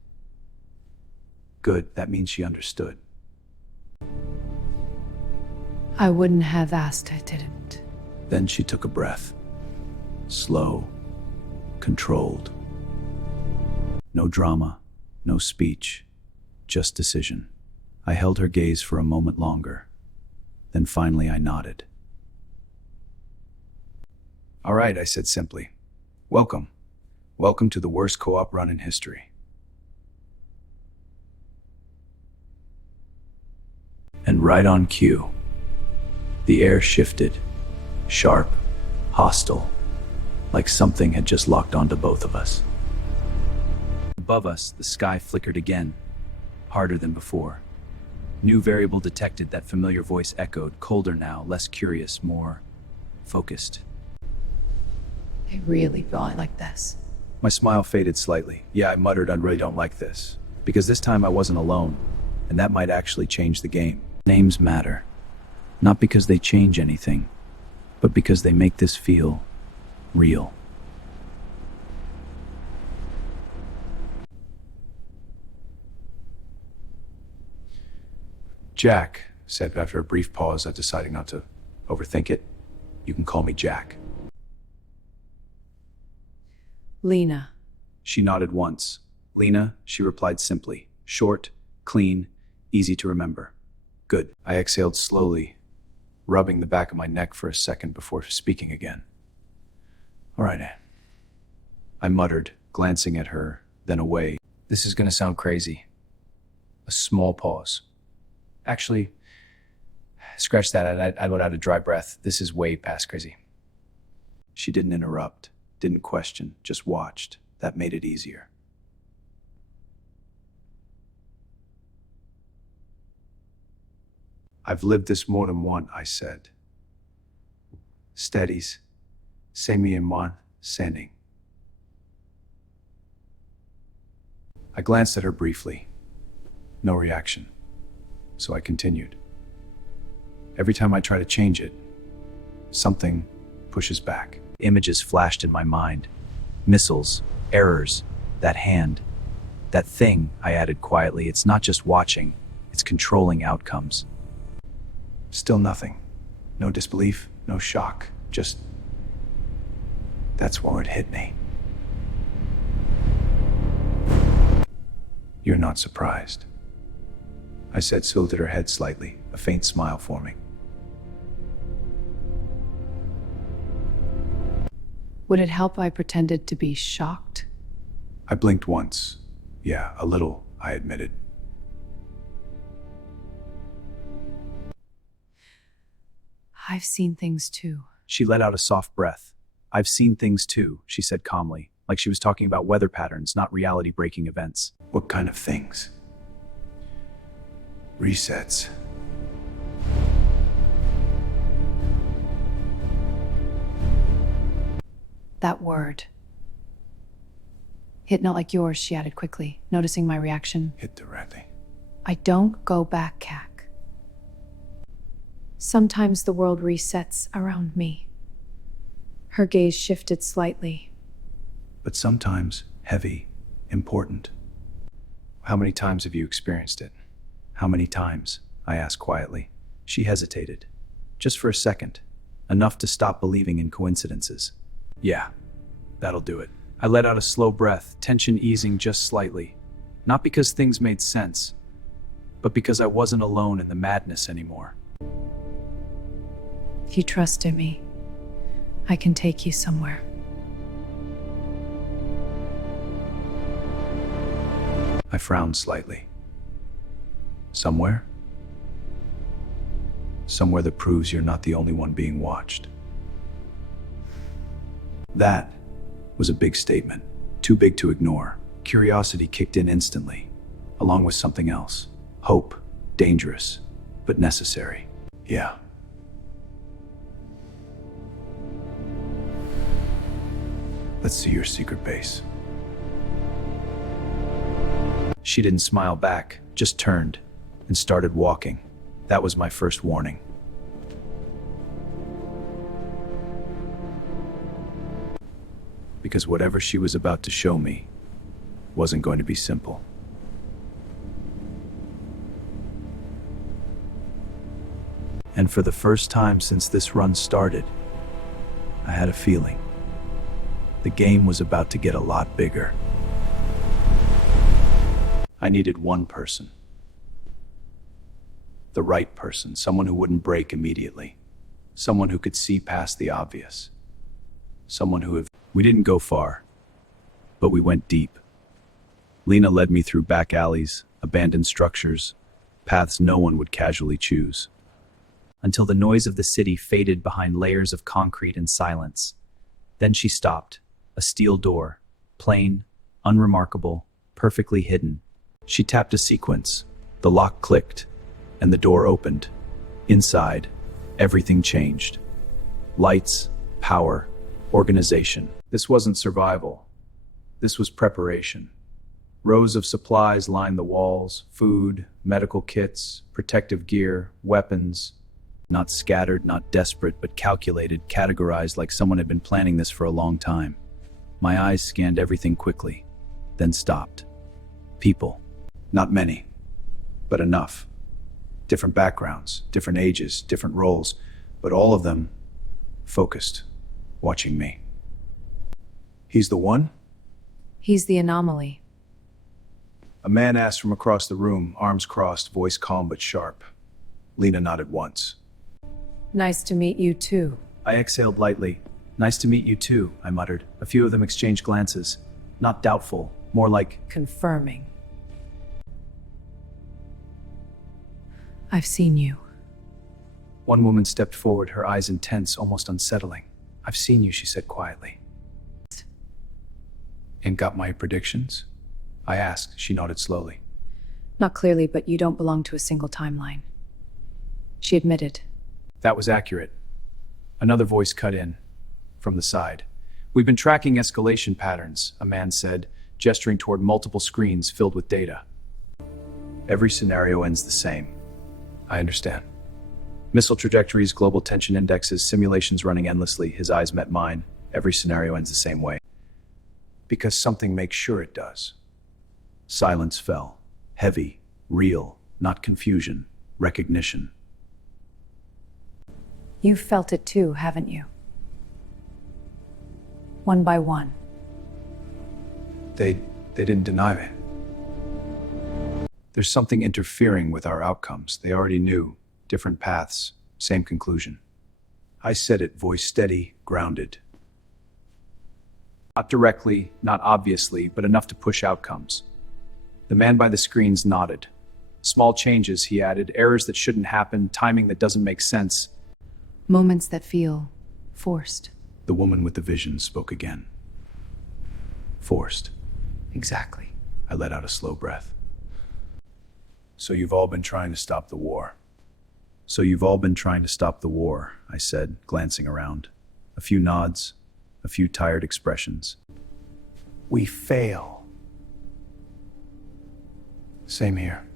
Good, that means she understood. I wouldn't have asked, I didn't. Then she took a breath. Slow, controlled. No drama, no speech, just decision. I held her gaze for a moment longer. Then finally I nodded. All right, I said simply. Welcome. Welcome to the worst co-op run in history. And right on cue, the air shifted, sharp, hostile, like something had just locked onto both of us. Above us, the sky flickered again, harder than before. New variable detected, that familiar voice echoed, colder now, less curious, more focused. I really don't like this. My smile faded slightly. Yeah, I muttered, I really don't like this. Because this time I wasn't alone, and that might actually change the game. Names matter, not because they change anything, but because they make this feel real. Jack said after a brief pause, deciding not to overthink it. You can call me Jack. Lena. She nodded once. Lena, she replied simply. Short, clean, easy to remember. Good. I exhaled slowly, rubbing the back of my neck for a second before speaking again. All right, Anne. I muttered, glancing at her, then away. This is going to sound crazy. A small pause. Actually, scratch that. I let out a dry breath. This is way past crazy. She didn't interrupt, didn't question, just watched. That made it easier. I've lived this more than once, I said. Steadies. Semi-in-one, sending. I glanced at her briefly. No reaction. So I continued. Every time I try to change it, something pushes back. Images flashed in my mind. Missiles, errors, that hand. That thing, I added quietly, it's not just watching, it's controlling outcomes. Still nothing. No disbelief, no shock. Just... that's where it hit me. You're not surprised. I said, tilted her head slightly, a faint smile forming. Would it help I pretended to be shocked? I blinked once. Yeah, a little, I admitted. I've seen things too. She let out a soft breath. I've seen things too, she said calmly, like she was talking about weather patterns, not reality-breaking events. What kind of things? Resets. That word. Hit not like yours, she added quickly, noticing my reaction. Hit directly. I don't go back, Kak. Sometimes the world resets around me. Her gaze shifted slightly. But sometimes heavy, important. How many times have you experienced it? How many times? I asked quietly. She hesitated. Just for a second. Enough to stop believing in coincidences. Yeah, that'll do it. I let out a slow breath, tension easing just slightly. Not because things made sense, but because I wasn't alone in the madness anymore. If you trust in me, I can take you somewhere. I frowned slightly. Somewhere? Somewhere that proves you're not the only one being watched. That was a big statement, too big to ignore. Curiosity kicked in instantly, along with something else. Hope, dangerous, but necessary. Yeah. Let's see your secret base. She didn't smile back, just turned and started walking. That was my first warning. Because whatever she was about to show me wasn't going to be simple. And for the first time since this run started, I had a feeling. The game was about to get a lot bigger. I needed one person. The right person, someone who wouldn't break immediately. Someone who could see past the obvious. Someone who... We didn't go far, but we went deep. Lena led me through back alleys, abandoned structures, paths no one would casually choose. Until the noise of the city faded behind layers of concrete and silence. Then she stopped. A steel door, plain, unremarkable, perfectly hidden. She tapped a sequence. The lock clicked, and the door opened. Inside, everything changed. Lights, power, organization. This wasn't survival. This was preparation. Rows of supplies lined the walls, food, medical kits, protective gear, weapons. Not scattered, not desperate, but calculated, categorized like someone had been planning this for a long time. My eyes scanned everything quickly, then stopped. People. Not many, but enough. Different backgrounds, different ages, different roles, but all of them focused, watching me. He's the one? He's the anomaly. A man asked from across the room, arms crossed, voice calm but sharp. Lena nodded once. Nice to meet you too. I exhaled lightly. Nice to meet you too, I muttered. A few of them exchanged glances. Not doubtful, more like... Confirming. I've seen you. One woman stepped forward, her eyes intense, almost unsettling. I've seen you, she said quietly. And got my predictions? I asked. She nodded slowly. Not clearly, but you don't belong to a single timeline. She admitted. That was accurate. Another voice cut in from the side. We've been tracking escalation patterns, a man said, gesturing toward multiple screens filled with data. Every scenario ends the same. I understand. Missile trajectories, global tension indexes, simulations running endlessly. His eyes met mine. Every scenario ends the same way. Because something makes sure it does. Silence fell. Heavy, real, not confusion, recognition. You've felt it too, haven't you? One by one. They didn't deny it. There's something interfering with our outcomes. They already knew. Different paths, same conclusion. I said it, voice steady, grounded. Not directly, not obviously, but enough to push outcomes. The man by the screens nodded. Small changes, he added, errors that shouldn't happen, timing that doesn't make sense. Moments that feel forced. The woman with the vision spoke again. Forced. Exactly. I let out a slow breath. So you've all been trying to stop the war. So you've all been trying to stop the war, I said, glancing around. A few nods, a few tired expressions. We fail. Same here.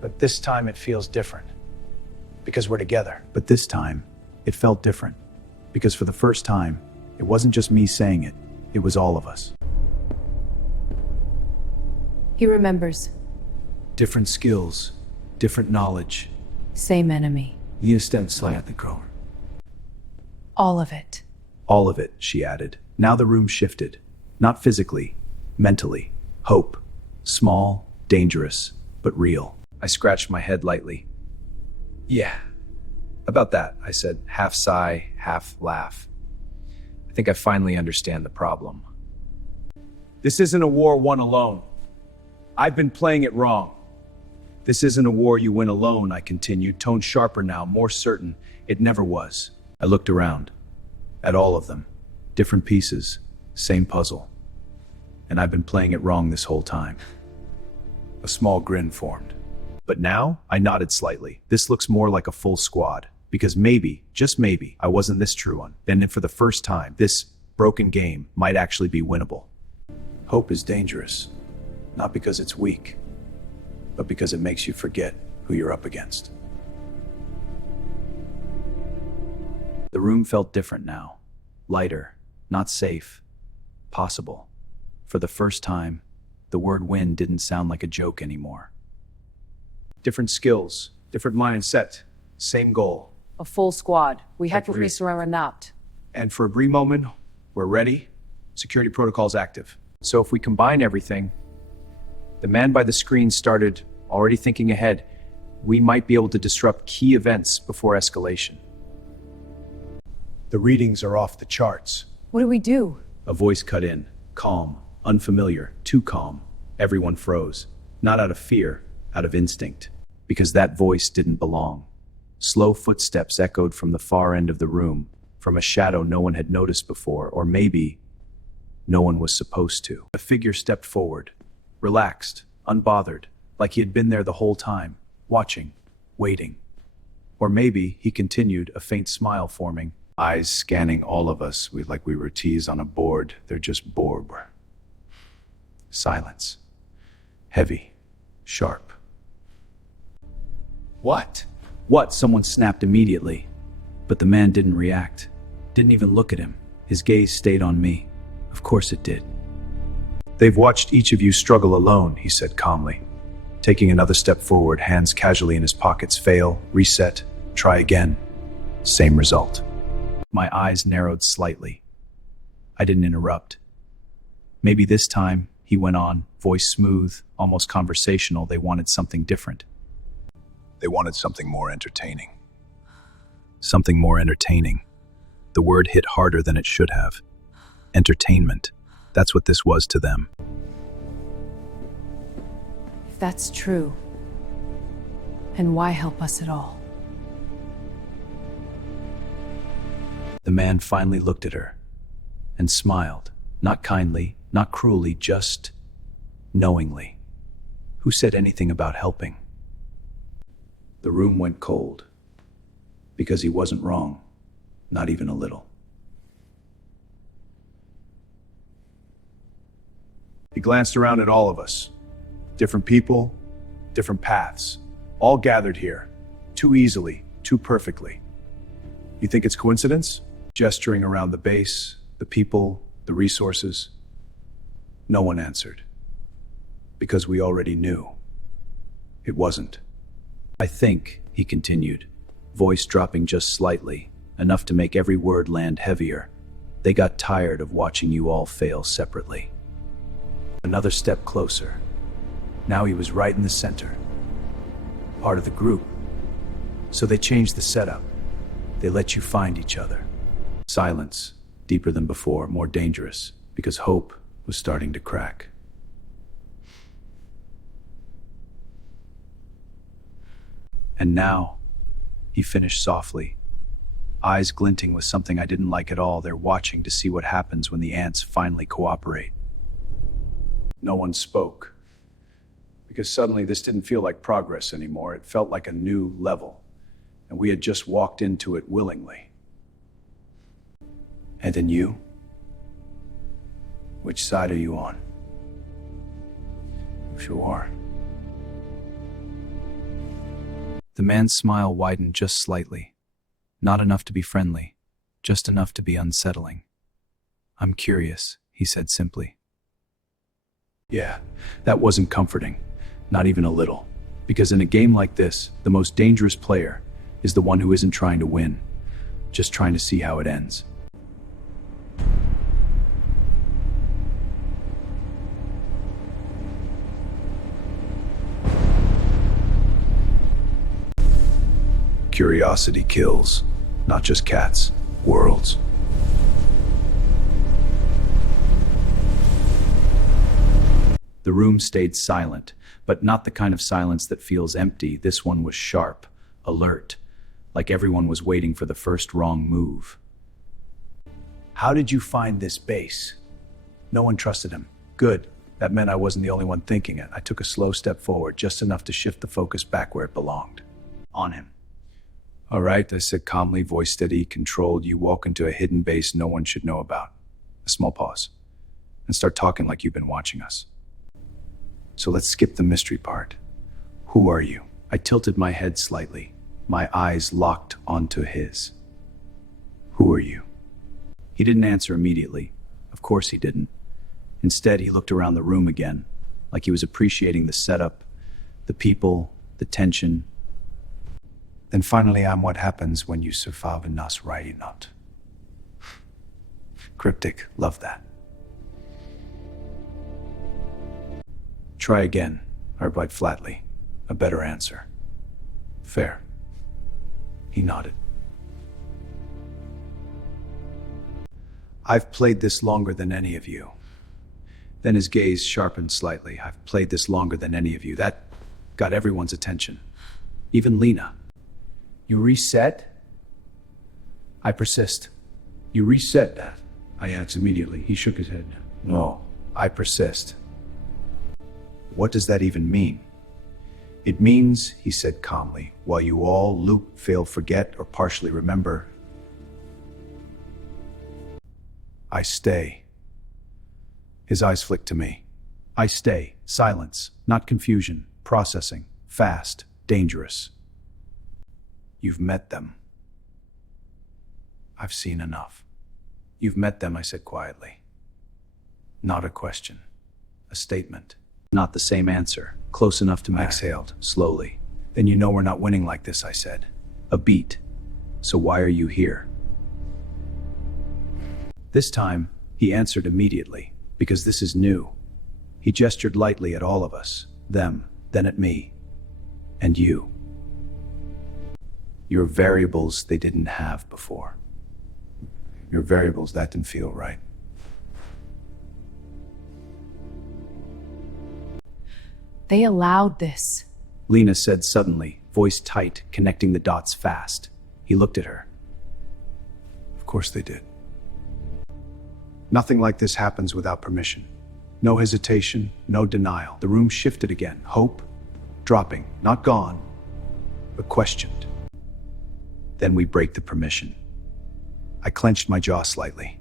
But this time it feels different. Because we're together. But this time, it felt different. Because for the first time, it wasn't just me saying it. It was all of us. He remembers. Different skills, different knowledge. Same enemy. All of it. All of it, she added. Now the room shifted. Not physically, mentally. Hope. Small, dangerous, but real. I scratched my head lightly. Yeah. About that, I said, half sigh, half laugh. I think I finally understand the problem. This isn't a war won alone. I've been playing it wrong. This isn't a war you win alone, I continued, tone sharper now, more certain. It never was. I looked around. At all of them. Different pieces. Same puzzle. And I've been playing it wrong this whole time. A small grin formed. But now, I nodded slightly. This looks more like a full squad. Because maybe, just maybe, I wasn't this true one. Then for the first time, this broken game might actually be winnable. Hope is dangerous. Not because it's weak, but because it makes you forget who you're up against. The room felt different now. Lighter, not safe, possible. For the first time, the word win didn't sound like a joke anymore. Different skills, different mindset, same goal. A full squad. We have to Agree. resurrect. And for a brief moment, we're ready. Security protocols active. So if we combine everything, the man by the screen started already thinking ahead. We might be able to disrupt key events before escalation. The readings are off the charts. What do we do? A voice cut in, calm, unfamiliar, too calm. Everyone froze, not out of fear, out of instinct, because that voice didn't belong. Slow footsteps echoed from the far end of the room, from a shadow no one had noticed before, or maybe no one was supposed to. A figure stepped forward, relaxed, unbothered, like he had been there the whole time, watching, waiting. Or maybe, he continued, a faint smile forming, eyes scanning all of us, like we were T's on a board. They're just bored. Silence. Heavy. Sharp. What? What? Someone snapped immediately. But the man didn't react. Didn't even look at him. His gaze stayed on me. Of course it did. They've watched each of you struggle alone, he said calmly. Taking another step forward, hands casually in his pockets, fail, reset, try again. Same result. My eyes narrowed slightly. I didn't interrupt. Maybe this time, he went on, voice smooth, almost conversational. They wanted something different. They wanted something more entertaining. Something more entertaining. The word hit harder than it should have. Entertainment. That's what this was to them. If that's true, and why help us at all? The man finally looked at her and smiled, not kindly, not cruelly, just knowingly. Who said anything about helping? The room went cold. Because he wasn't wrong. Not even a little. He glanced around at all of us. Different people, different paths, all gathered here. Too easily, too perfectly. You think it's coincidence? Gesturing around the base, the people, the resources. No one answered. Because we already knew. It wasn't. I think, he continued, voice dropping just slightly, enough to make every word land heavier. They got tired of watching you all fail separately. Another step closer. Now he was right in the center. Part of the group. So they changed the setup. They let you find each other. Silence, deeper than before, more dangerous, because hope was starting to crack. And now, he finished softly, eyes glinting with something I didn't like at all. They're watching to see what happens when the ants finally cooperate. No one spoke, because suddenly this didn't feel like progress anymore. It felt like a new level, and we had just walked into it willingly. And then you? Which side are you on? Sure. The man's smile widened just slightly. Not enough to be friendly, just enough to be unsettling. I'm curious, he said simply. Yeah, that wasn't comforting, not even a little. Because in a game like this, the most dangerous player is the one who isn't trying to win, just trying to see how it ends. Curiosity kills, not just cats, worlds. The room stayed silent, but not the kind of silence that feels empty. This one was sharp, alert, like everyone was waiting for the first wrong move. How did you find this base? No one trusted him. Good. That meant I wasn't the only one thinking it. I took a slow step forward, just enough to shift the focus back where it belonged. On him. All right, I said calmly, voice steady, controlled. You walk into a hidden base no one should know about. A small pause. And start talking like you've been watching us. So let's skip the mystery part. Who are you? I tilted my head slightly, my eyes locked onto his. Who are you? He didn't answer immediately. Of course he didn't. Instead, he looked around the room again, like he was appreciating the setup, the people, the tension. Then finally, I'm what happens when you survive in us, right? Not. Cryptic, love that. Try again, I replied flatly. A better answer. Fair. He nodded. I've played this longer than any of you. Then his gaze sharpened slightly. I've played this longer than any of you. That got everyone's attention. Even Lena. You reset? I persist. You reset that? I asked immediately. He shook his head. No, I persist. What does that even mean? It means, he said calmly, while you all loop, fail, forget, or partially remember, I stay. His eyes flicked to me. I stay. Silence, not confusion, processing, fast, dangerous. You've met them. I've seen enough. You've met them, I said quietly. Not a question. A statement. Not the same answer. Close enough to exhaled, slowly. Then you know we're not winning like this, I said. A beat. So why are you here? This time, he answered immediately, because this is new. He gestured lightly at all of us, them, then at me, and you. Your variables they didn't have before. Your variables, that didn't feel right. They allowed this. Lena said suddenly, voice tight, connecting the dots fast. He looked at her. Of course they did. Nothing like this happens without permission. No hesitation, no denial. The room shifted again. Hope, dropping, not gone, but questioned. Then we break the permission. I clenched my jaw slightly.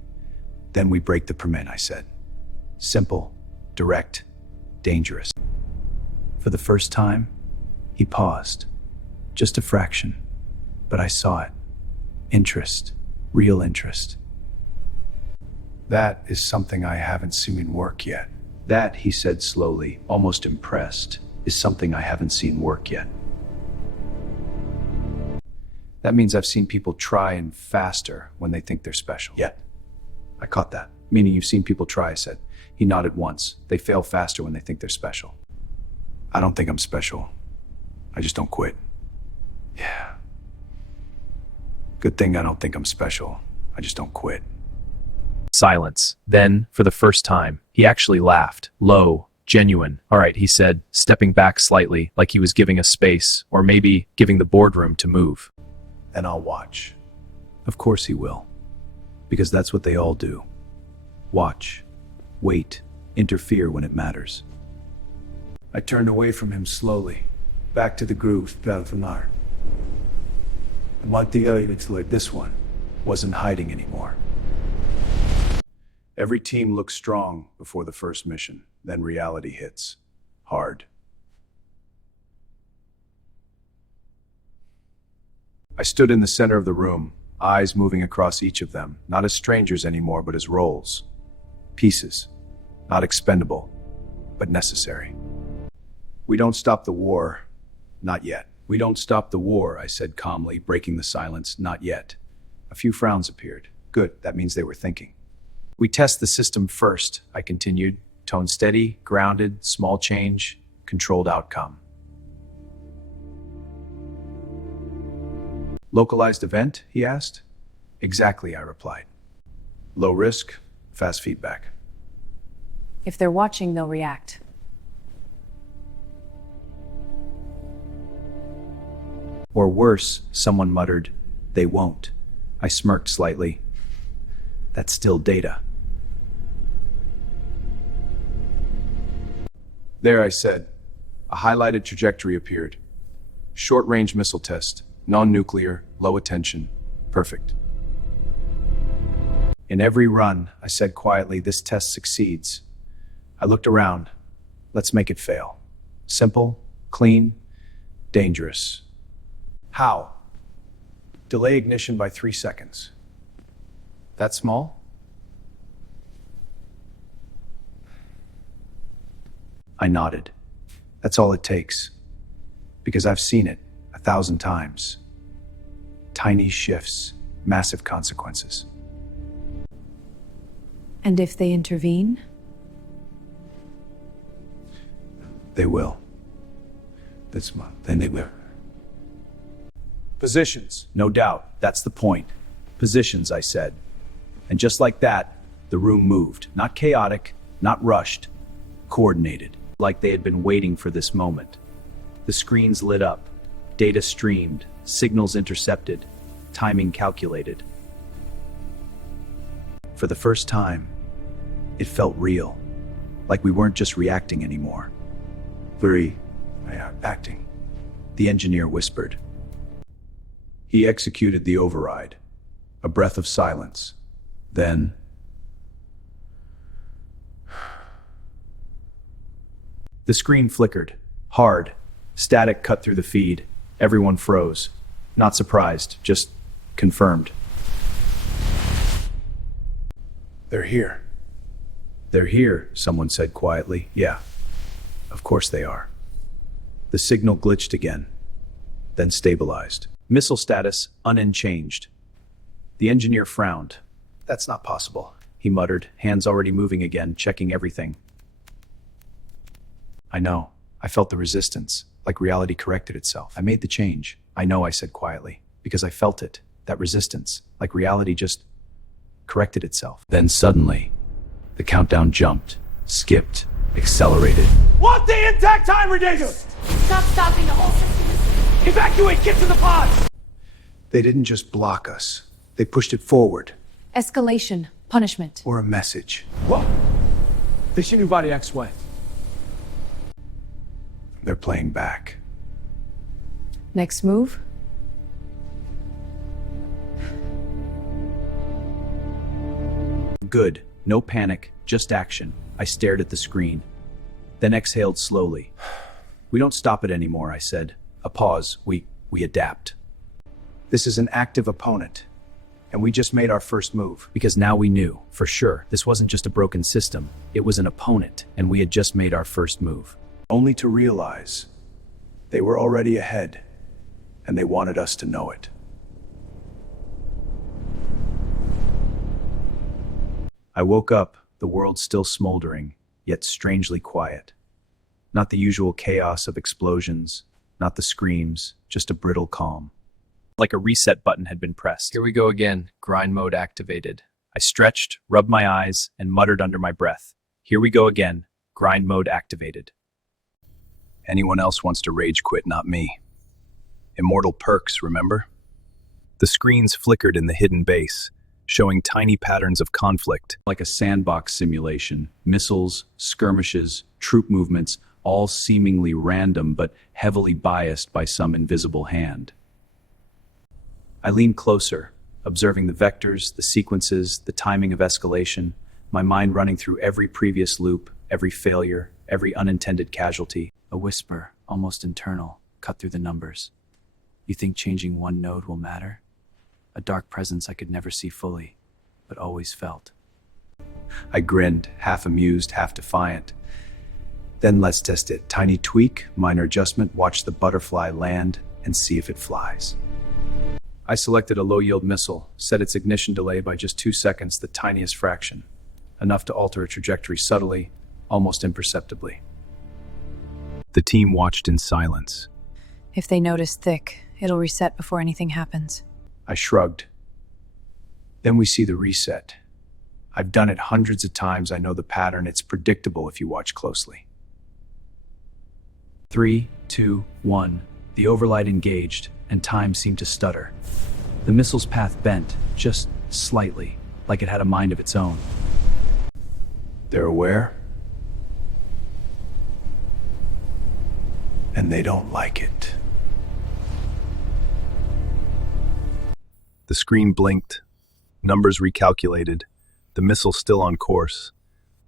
Then we break the permit, I said. Simple, direct, dangerous. For the first time, he paused. Just a fraction. But I saw it. Interest. Real interest. That is something I haven't seen work yet. That, he said slowly, almost impressed, is something I haven't seen work yet. That means I've seen people try and faster when they think they're special. Yeah. I caught that. Meaning you've seen people try, I said. He nodded once. They fail faster when they think they're special. I don't think I'm special. I just don't quit. Yeah. Good thing I don't think I'm special. I just don't quit. Silence. Then, for the first time, he actually laughed. Low, genuine. All right, he said, stepping back slightly, like he was giving us space, or maybe giving the boardroom to move. And I'll watch. Of course he will. Because that's what they all do. Watch. Wait. Interfere when it matters. I turned away from him slowly. Back to the groove, Belfanar. This one wasn't hiding anymore. Every team looks strong before the first mission. Then reality hits. Hard. I stood in the center of the room, eyes moving across each of them, not as strangers anymore, but as roles. Pieces. Not expendable, but necessary. We don't stop the war. Not yet. We don't stop the war, I said calmly, breaking the silence. Not yet. A few frowns appeared. Good, that means they were thinking. We test the system first, I continued, tone steady, grounded, small change, controlled outcome. Localized event, he asked. Exactly, I replied. Low risk, fast feedback. If they're watching, they'll react. Or worse, someone muttered, they won't. I smirked slightly. That's still data. There, I said. A highlighted trajectory appeared. Short-range missile test. Non-nuclear, low attention. Perfect. In every run, I said quietly, this test succeeds. I looked around. Let's make it fail. Simple, clean, dangerous. How? Delay ignition by 3 seconds. That small? I nodded. That's all it takes. Because I've seen it 1,000 times. Tiny shifts, massive consequences. And if they intervene? They will. Then they will. Positions. No doubt. That's the point. Positions, I said. And just like that, the room moved. Not chaotic, not rushed. Coordinated. Like they had been waiting for this moment. The screens lit up. Data streamed. Signals intercepted. Timing calculated. For the first time, it felt real. Like we weren't just reacting anymore. Acting. The engineer whispered. He executed the override. A breath of silence. Then... The screen flickered. Hard. Static cut through the feed. Everyone froze. Not surprised, just confirmed. They're here. They're here, someone said quietly. Yeah, of course they are. The signal glitched again, then stabilized. Missile status unchanged. The engineer frowned. That's not possible, he muttered, hands already moving again, checking everything. I know. I felt the resistance, like reality corrected itself. I made the change. I know, I said quietly, because I felt it, that resistance, like reality just corrected itself. Then suddenly, the countdown jumped, skipped, accelerated. What the intact time, ridiculous? Stop stopping the whole system. Evacuate, get to the pods! They didn't just block us. They pushed it forward. Escalation. Punishment. Or a message. What? Deshinubari X-Way. They're playing back. Next move? Good. No panic, just action. I stared at the screen, then exhaled slowly. We don't stop it anymore, I said. A pause. We adapt. This is an active opponent, and we just made our first move. Because now we knew, for sure, this wasn't just a broken system. It was an opponent, and we had just made our first move. Only to realize they were already ahead, and they wanted us to know it. I woke up, the world still smoldering, yet strangely quiet. Not the usual chaos of explosions, not the screams, just a brittle calm. Like a reset button had been pressed. Here we go again, grind mode activated. I stretched, rubbed my eyes, and muttered under my breath. Here we go again, grind mode activated. Anyone else wants to rage quit, not me. Immortal perks, remember? The screens flickered in the hidden base, showing tiny patterns of conflict. Like a sandbox simulation, missiles, skirmishes, troop movements, all seemingly random but heavily biased by some invisible hand. I leaned closer, observing the vectors, the sequences, the timing of escalation, my mind running through every previous loop, every failure, every unintended casualty. A whisper, almost internal, cut through the numbers. You think changing one node will matter? A dark presence I could never see fully, but always felt. I grinned, half amused, half defiant. Then let's test it. Tiny tweak, minor adjustment, watch the butterfly land and see if it flies. I selected a low-yield missile, set its ignition delay by just 2 seconds, the tiniest fraction, enough to alter a trajectory subtly, almost imperceptibly. The team watched in silence. If they notice thick, it'll reset before anything happens. I shrugged. Then we see the reset. I've done it hundreds of times. I know the pattern. It's predictable if you watch closely. 3, 2, 1. The overlight engaged, and time seemed to stutter. The missile's path bent, just slightly, like it had a mind of its own. They're aware, and they don't like it. The screen blinked, numbers recalculated, the missile still on course,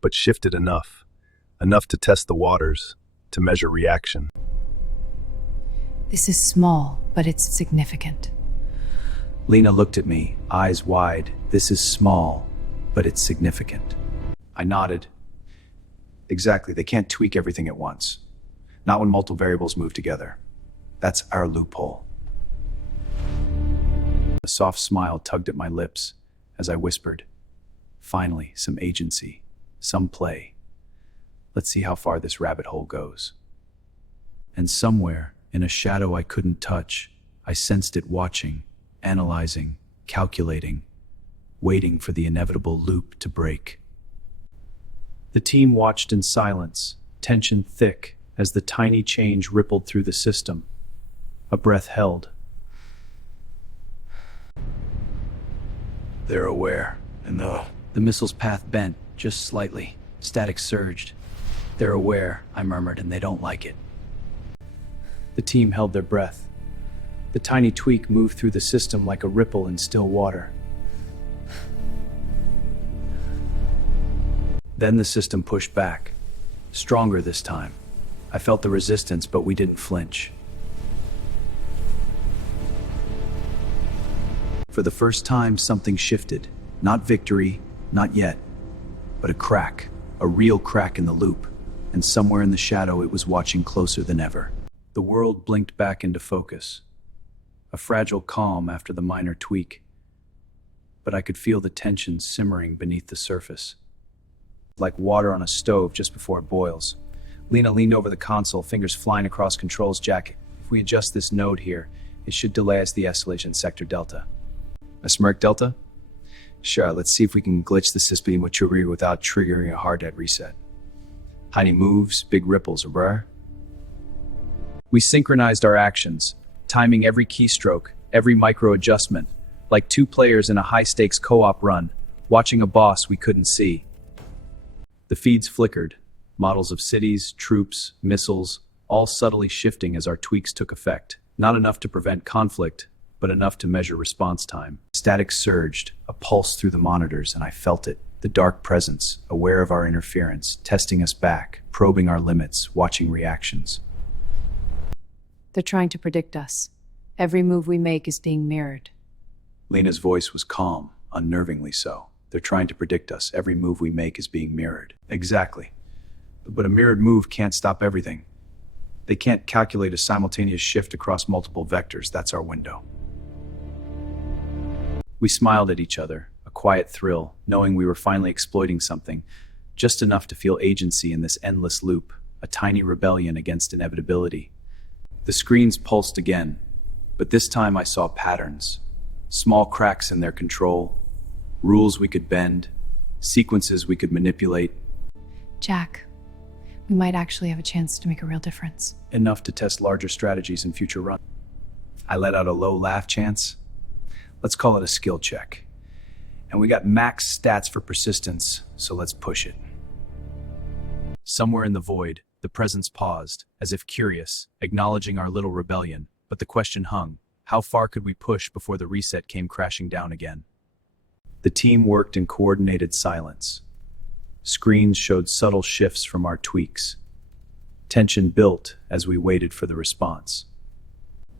but shifted enough to test the waters, to measure reaction. This is small, but it's significant. Lena looked at me, eyes wide. This is small, but it's significant. I nodded. Exactly, they can't tweak everything at once. Not when multiple variables move together. That's our loophole. A soft smile tugged at my lips as I whispered, finally, some agency, some play. Let's see how far this rabbit hole goes. And somewhere, in a shadow I couldn't touch, I sensed it watching, analyzing, calculating, waiting for the inevitable loop to break. The team watched in silence, tension thick, as the tiny change rippled through the system. A breath held. They're aware, and The missile's path bent, just slightly. Static surged. They're aware, I murmured, and they don't like it. The team held their breath. The tiny tweak moved through the system like a ripple in still water. Then the system pushed back. Stronger this time. I felt the resistance, but we didn't flinch. For the first time, something shifted. Not victory, not yet, but a crack, a real crack in the loop. And somewhere in the shadow, it was watching closer than ever. The world blinked back into focus. A fragile calm after the minor tweak. But I could feel the tension simmering beneath the surface. Like water on a stove just before it boils. Lena leaned over the console, fingers flying across controls jacket. If we adjust this node here, it should delay us the escalation sector Delta. a smirk delta? Sure, let's see if we can glitch the system maturity without triggering a hard dead reset. Tiny moves, big ripples, bruh. We synchronized our actions, timing every keystroke, every micro adjustment, like two players in a high-stakes co-op run, watching a boss we couldn't see. The feeds flickered, models of cities, troops, missiles, all subtly shifting as our tweaks took effect. Not enough to prevent conflict, but enough to measure response time. Static surged, a pulse through the monitors, and I felt it. The dark presence, aware of our interference, testing us back, probing our limits, watching reactions. They're trying to predict us. Every move we make is being mirrored. Lena's voice was calm, unnervingly so. They're trying to predict us. Every move we make is being mirrored. Exactly. But a mirrored move can't stop everything. They can't calculate a simultaneous shift across multiple vectors. That's our window. We smiled at each other, a quiet thrill, knowing we were finally exploiting something, just enough to feel agency in this endless loop, a tiny rebellion against inevitability. The screens pulsed again, but this time I saw patterns, small cracks in their control, rules we could bend, sequences we could manipulate. Jack, we might actually have a chance to make a real difference. Enough to test larger strategies in future runs. I let out a low laugh. Chance. Let's call it a skill check. And we got max stats for persistence, so let's push it. Somewhere in the void, the presence paused, as if curious, acknowledging our little rebellion, but the question hung: how far could we push before the reset came crashing down again? The team worked in coordinated silence. Screens showed subtle shifts from our tweaks. Tension built as we waited for the response.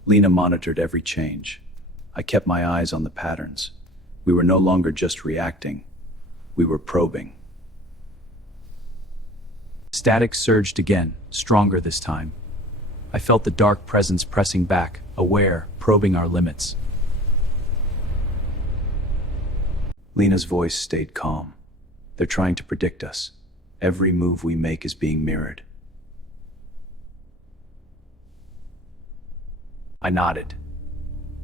Lena monitored every change. I kept my eyes on the patterns. We were no longer just reacting. We were probing. Static surged again, stronger this time. I felt the dark presence pressing back, aware, probing our limits. Lena's voice stayed calm. They're trying to predict us. Every move we make is being mirrored. I nodded.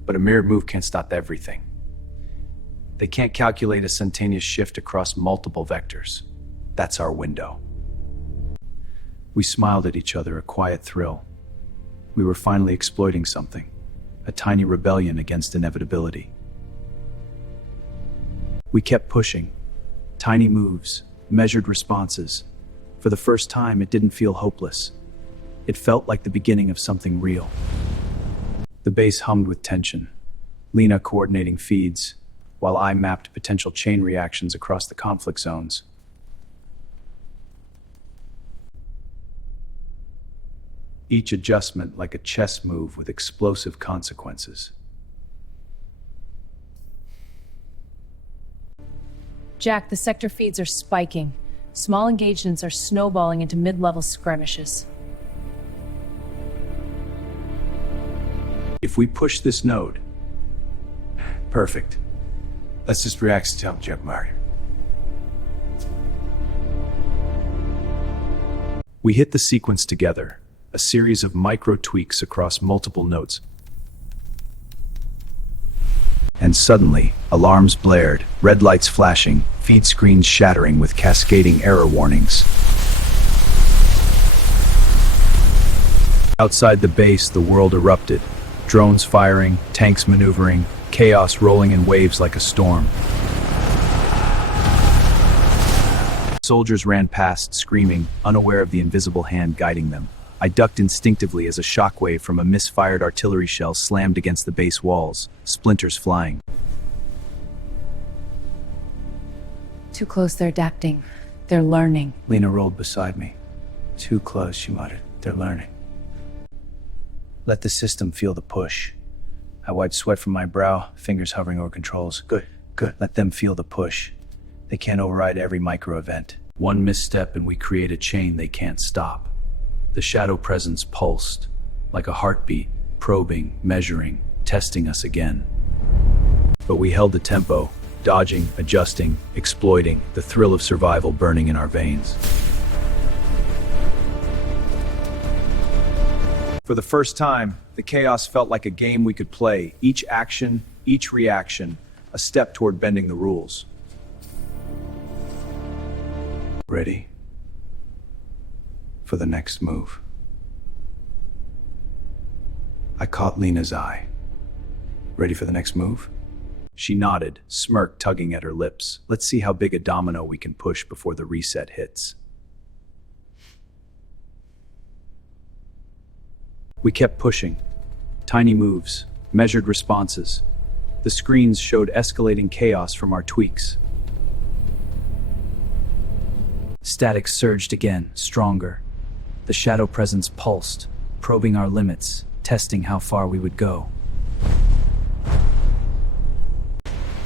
But a mirrored move can't stop everything. They can't calculate a simultaneous shift across multiple vectors. That's our window. We smiled at each other, a quiet thrill. We were finally exploiting something, a tiny rebellion against inevitability. We kept pushing. Tiny moves, measured responses. For the first time, it didn't feel hopeless. It felt like the beginning of something real. The base hummed with tension, Lena coordinating feeds, while I mapped potential chain reactions across the conflict zones. Each adjustment like a chess move with explosive consequences. Jack, the sector feeds are spiking. Small engagements are snowballing into mid-level skirmishes. If we push this node... Perfect. Let's just react to tell Jack Mark. We hit the sequence together, a series of micro tweaks across multiple nodes. And suddenly, alarms blared, red lights flashing, feed screens shattering with cascading error warnings. Outside the base, the world erupted. Drones firing, tanks maneuvering, chaos rolling in waves like a storm. Soldiers ran past, screaming, unaware of the invisible hand guiding them. I ducked instinctively as a shockwave from a misfired artillery shell slammed against the base walls, splinters flying. Too close, they're adapting. They're learning. Lena rolled beside me. Too close, she muttered. They're learning. Let the system feel the push. I wiped sweat from my brow, fingers hovering over controls. Good. Let them feel the push. They can't override every micro event. One misstep and we create a chain they can't stop. The shadow presence pulsed, like a heartbeat, probing, measuring, testing us again. But we held the tempo, dodging, adjusting, exploiting, the thrill of survival burning in our veins. For the first time, the chaos felt like a game we could play, each action, each reaction, a step toward bending the rules. Ready for the next move. I caught Lena's eye. Ready for the next move? She nodded, smirk tugging at her lips. Let's see how big a domino we can push before the reset hits. We kept pushing. Tiny moves, measured responses. The screens showed escalating chaos from our tweaks. Static surged again, stronger. The shadow presence pulsed, probing our limits, testing how far we would go.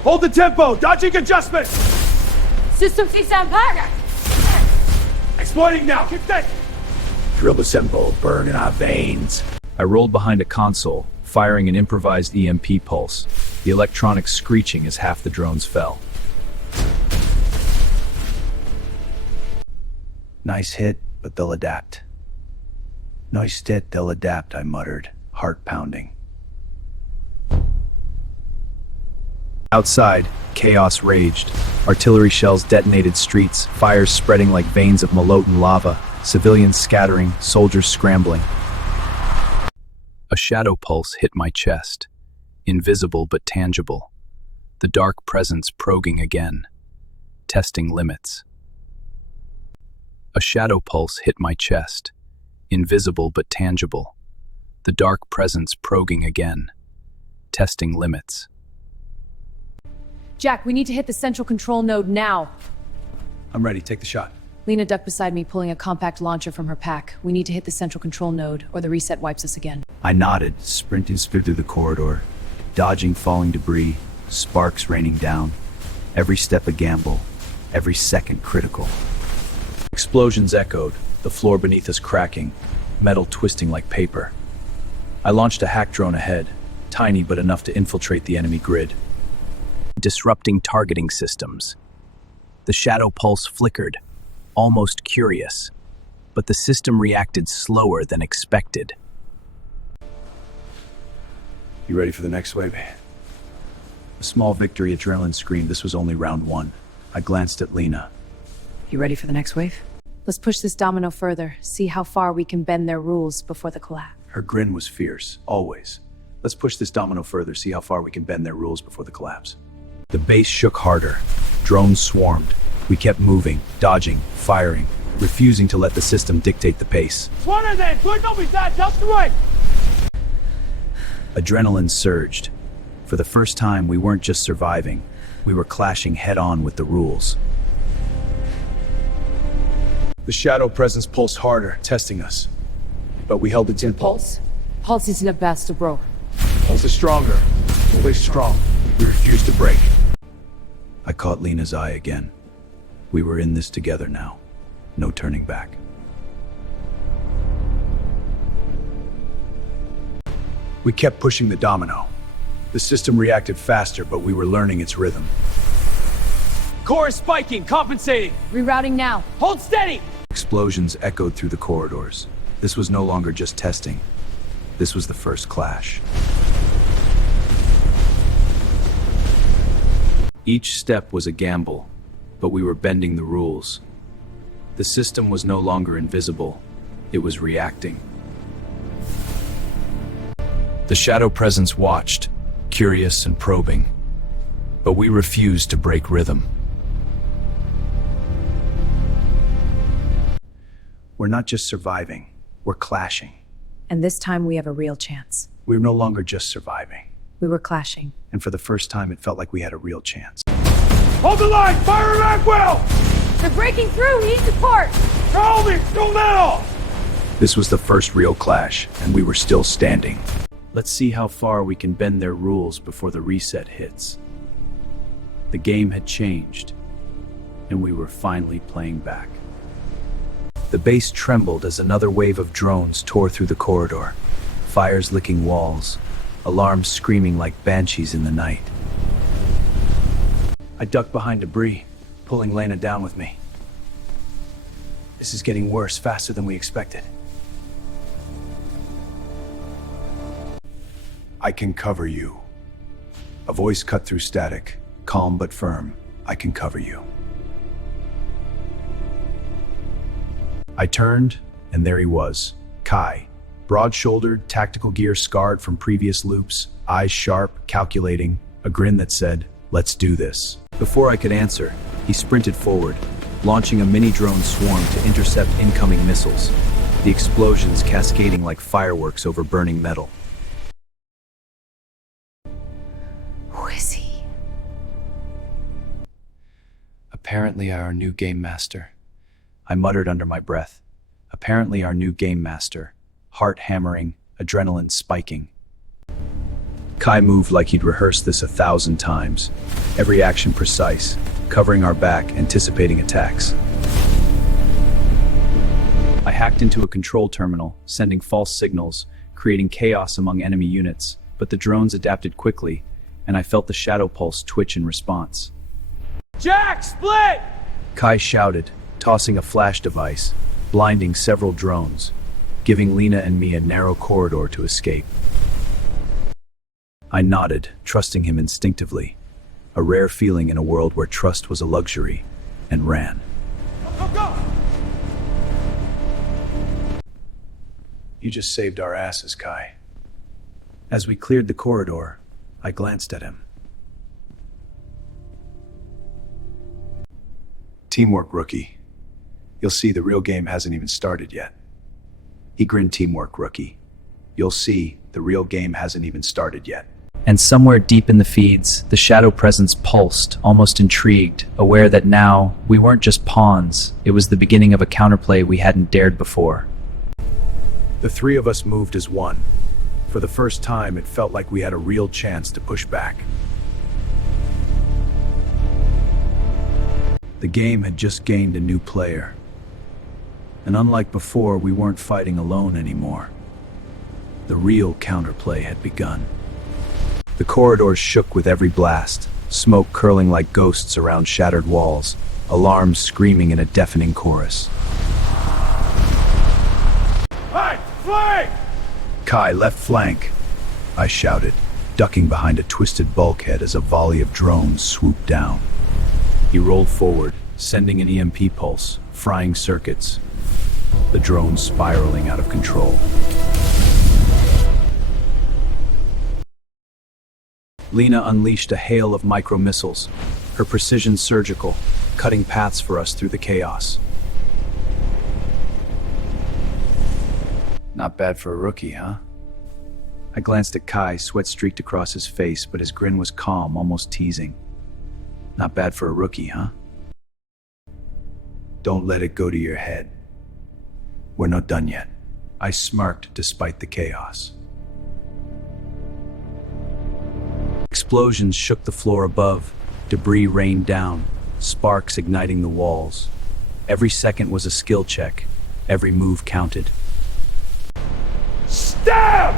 Hold the tempo! Dodging adjustment! System fix and power! Exploiting now! Keep steady! Drill the symbol, burn in our veins. I rolled behind a console, firing an improvised EMP pulse, the electronic screeching as half the drones fell. Nice hit, but they'll adapt. Nice hit, they'll adapt, I muttered, heart pounding. Outside, chaos raged. Artillery shells detonated streets, fires spreading like veins of molten lava, civilians scattering, soldiers scrambling. A shadow pulse hit my chest, invisible but tangible. The dark presence probing again, testing limits. A shadow pulse hit my chest, invisible but tangible. The dark presence probing again, testing limits. Jack, we need to hit the central control node now. I'm ready, take the shot. Lena ducked beside me, pulling a compact launcher from her pack. We need to hit the central control node, or the reset wipes us again. I nodded, sprinting through the corridor, dodging falling debris, sparks raining down. Every step a gamble, every second critical. Explosions echoed, the floor beneath us cracking, metal twisting like paper. I launched a hack drone ahead, tiny but enough to infiltrate the enemy grid. Disrupting targeting systems. The shadow pulse flickered, almost curious, but the system reacted slower than expected. You ready for the next wave? A small victory adrenaline screamed. This was only round one. I glanced at Lena. You ready for the next wave? Let's push this domino further, see how far we can bend their rules before the collapse. Her grin was fierce, always. Let's push this domino further, see how far we can bend their rules before the collapse. The base shook harder. Drones swarmed. We kept moving, dodging, firing, refusing to let the system dictate the pace. One of them! Good, don't be that! Jump the right! Adrenaline surged. For the first time, we weren't just surviving. We were clashing head-on with the rules. The shadow presence pulsed harder, testing us. But we held its impulse. Pulse is the best, bro. Pulse is stronger. Always strong. We refuse to break. I caught Lena's eye again. We were in this together now. No turning back. We kept pushing the domino. The system reacted faster, but we were learning its rhythm. Core is spiking, compensating! Rerouting now. Hold steady! Explosions echoed through the corridors. This was no longer just testing. This was the first clash. Each step was a gamble, but we were bending the rules. The system was no longer invisible. It was reacting. The shadow presence watched, curious and probing, but we refused to break rhythm. We're not just surviving, we're clashing. And this time we have a real chance. We're no longer just surviving. We were clashing. And for the first time, it felt like we had a real chance. Hold the line! Fire him at will! They're breaking through! We need support! Hold me! Don't let off! This was the first real clash, and we were still standing. Let's see how far we can bend their rules before the reset hits. The game had changed, and we were finally playing back. The base trembled as another wave of drones tore through the corridor, fires licking walls, alarms screaming like banshees in the night. I ducked behind debris, pulling Lena down with me. This is getting worse, faster than we expected. I can cover you. A voice cut through static, calm but firm. I can cover you. I turned, and there he was, Kai. Broad-shouldered, tactical gear scarred from previous loops, eyes sharp, calculating, a grin that said, "Let's do this." Before I could answer, he sprinted forward, launching a mini-drone swarm to intercept incoming missiles, the explosions cascading like fireworks over burning metal. Apparently our new game master. I muttered under my breath. Apparently our new game master. Heart hammering, adrenaline spiking. Kai moved like he'd rehearsed this 1,000 times. Every action precise, covering our back, anticipating attacks. I hacked into a control terminal, sending false signals, creating chaos among enemy units, but the drones adapted quickly, and I felt the shadow pulse twitch in response. Jack, split! Kai shouted, tossing a flash device, blinding several drones, giving Lena and me a narrow corridor to escape. I nodded, trusting him instinctively, a rare feeling in a world where trust was a luxury, and ran. Go, go! You just saved our asses, Kai. As we cleared the corridor, I glanced at him. Teamwork, rookie. You'll see the real game hasn't even started yet. He grinned. Teamwork, rookie. You'll see the real game hasn't even started yet. And somewhere deep in the feeds, the shadow presence pulsed, almost intrigued, aware that now we weren't just pawns, it was the beginning of a counterplay we hadn't dared before. The three of us moved as one. For the first time, it felt like we had a real chance to push back. The game had just gained a new player. And unlike before, we weren't fighting alone anymore. The real counterplay had begun. The corridors shook with every blast, smoke curling like ghosts around shattered walls, alarms screaming in a deafening chorus. Hey, flank! Kai, left flank, I shouted, ducking behind a twisted bulkhead as a volley of drones swooped down. He rolled forward, sending an EMP pulse, frying circuits, the drone spiraling out of control. Lena unleashed a hail of micro-missiles, her precision surgical, cutting paths for us through the chaos. Not bad for a rookie, huh? I glanced at Kai, sweat streaked across his face, but his grin was calm, almost teasing. Not bad for a rookie, huh? Don't let it go to your head. We're not done yet. I smirked despite the chaos. Explosions shook the floor above, debris rained down, sparks igniting the walls. Every second was a skill check, every move counted. Stab!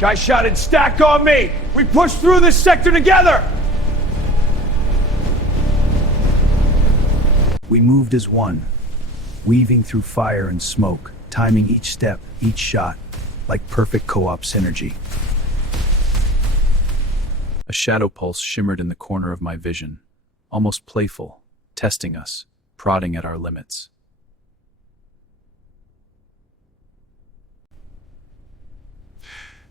Guy shouted, stack on me! We push through this sector together! We moved as one, weaving through fire and smoke, timing each step, each shot, like perfect co-op synergy. A shadow pulse shimmered in the corner of my vision, almost playful, testing us, prodding at our limits.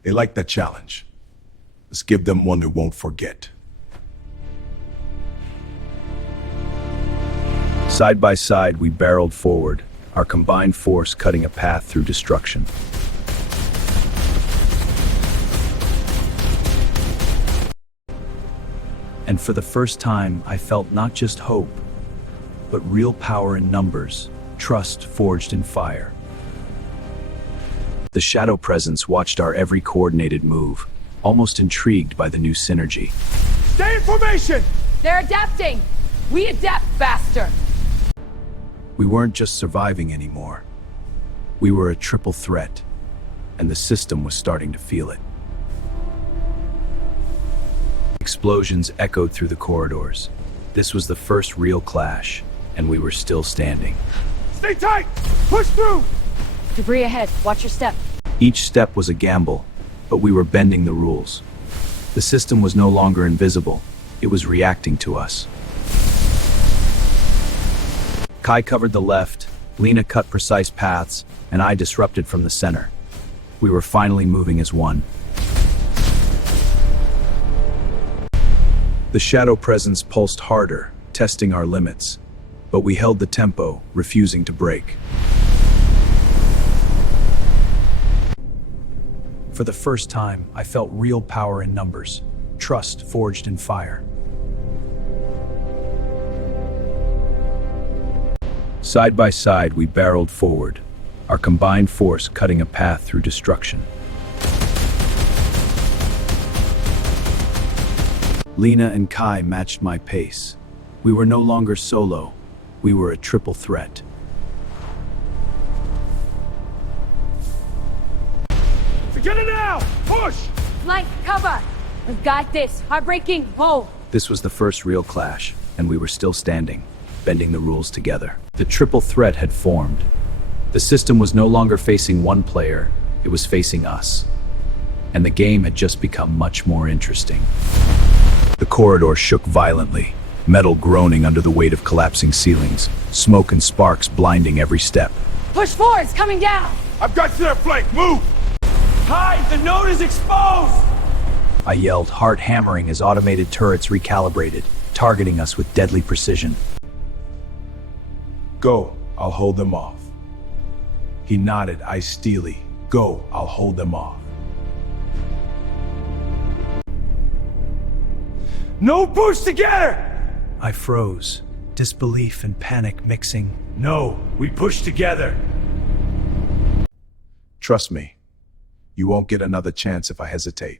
They like that challenge. Let's give them one who won't forget. Side by side, we barreled forward, our combined force cutting a path through destruction. And for the first time, I felt not just hope, but real power in numbers, trust forged in fire. The shadow presence watched our every coordinated move, almost intrigued by the new synergy. Stay in formation! They're adapting! We adapt faster! We weren't just surviving anymore. We were a triple threat, and the system was starting to feel it. Explosions echoed through the corridors. This was the first real clash, and we were still standing. Stay tight! Push through! Debris ahead. Watch your step. Each step was a gamble, but we were bending the rules. The system was no longer invisible. It was reacting to us. Kai covered the left, Lena cut precise paths, and I disrupted from the center. We were finally moving as one. The shadow presence pulsed harder, testing our limits, but we held the tempo, refusing to break. For the first time, I felt real power in numbers, trust forged in fire. Side by side, we barreled forward, our combined force cutting a path through destruction. Lena and Kai matched my pace. We were no longer solo. We were a triple threat. Together now! Push! Flank, cover! We've got this. Heartbreaking. Hold. This was the first real clash, and we were still standing, bending the rules together. The triple threat had formed. The system was no longer facing one player, it was facing us. And the game had just become much more interesting. The corridor shook violently, metal groaning under the weight of collapsing ceilings, smoke and sparks blinding every step. Push forward. It's coming down. I've got to their flank. Move! Hide! The node is exposed! I yelled, heart hammering as automated turrets recalibrated, targeting us with deadly precision. Go, I'll hold them off. He nodded, eyes steely. Go, I'll hold them off. No push together! I froze, disbelief and panic mixing. No, we push together. Trust me, you won't get another chance if I hesitate.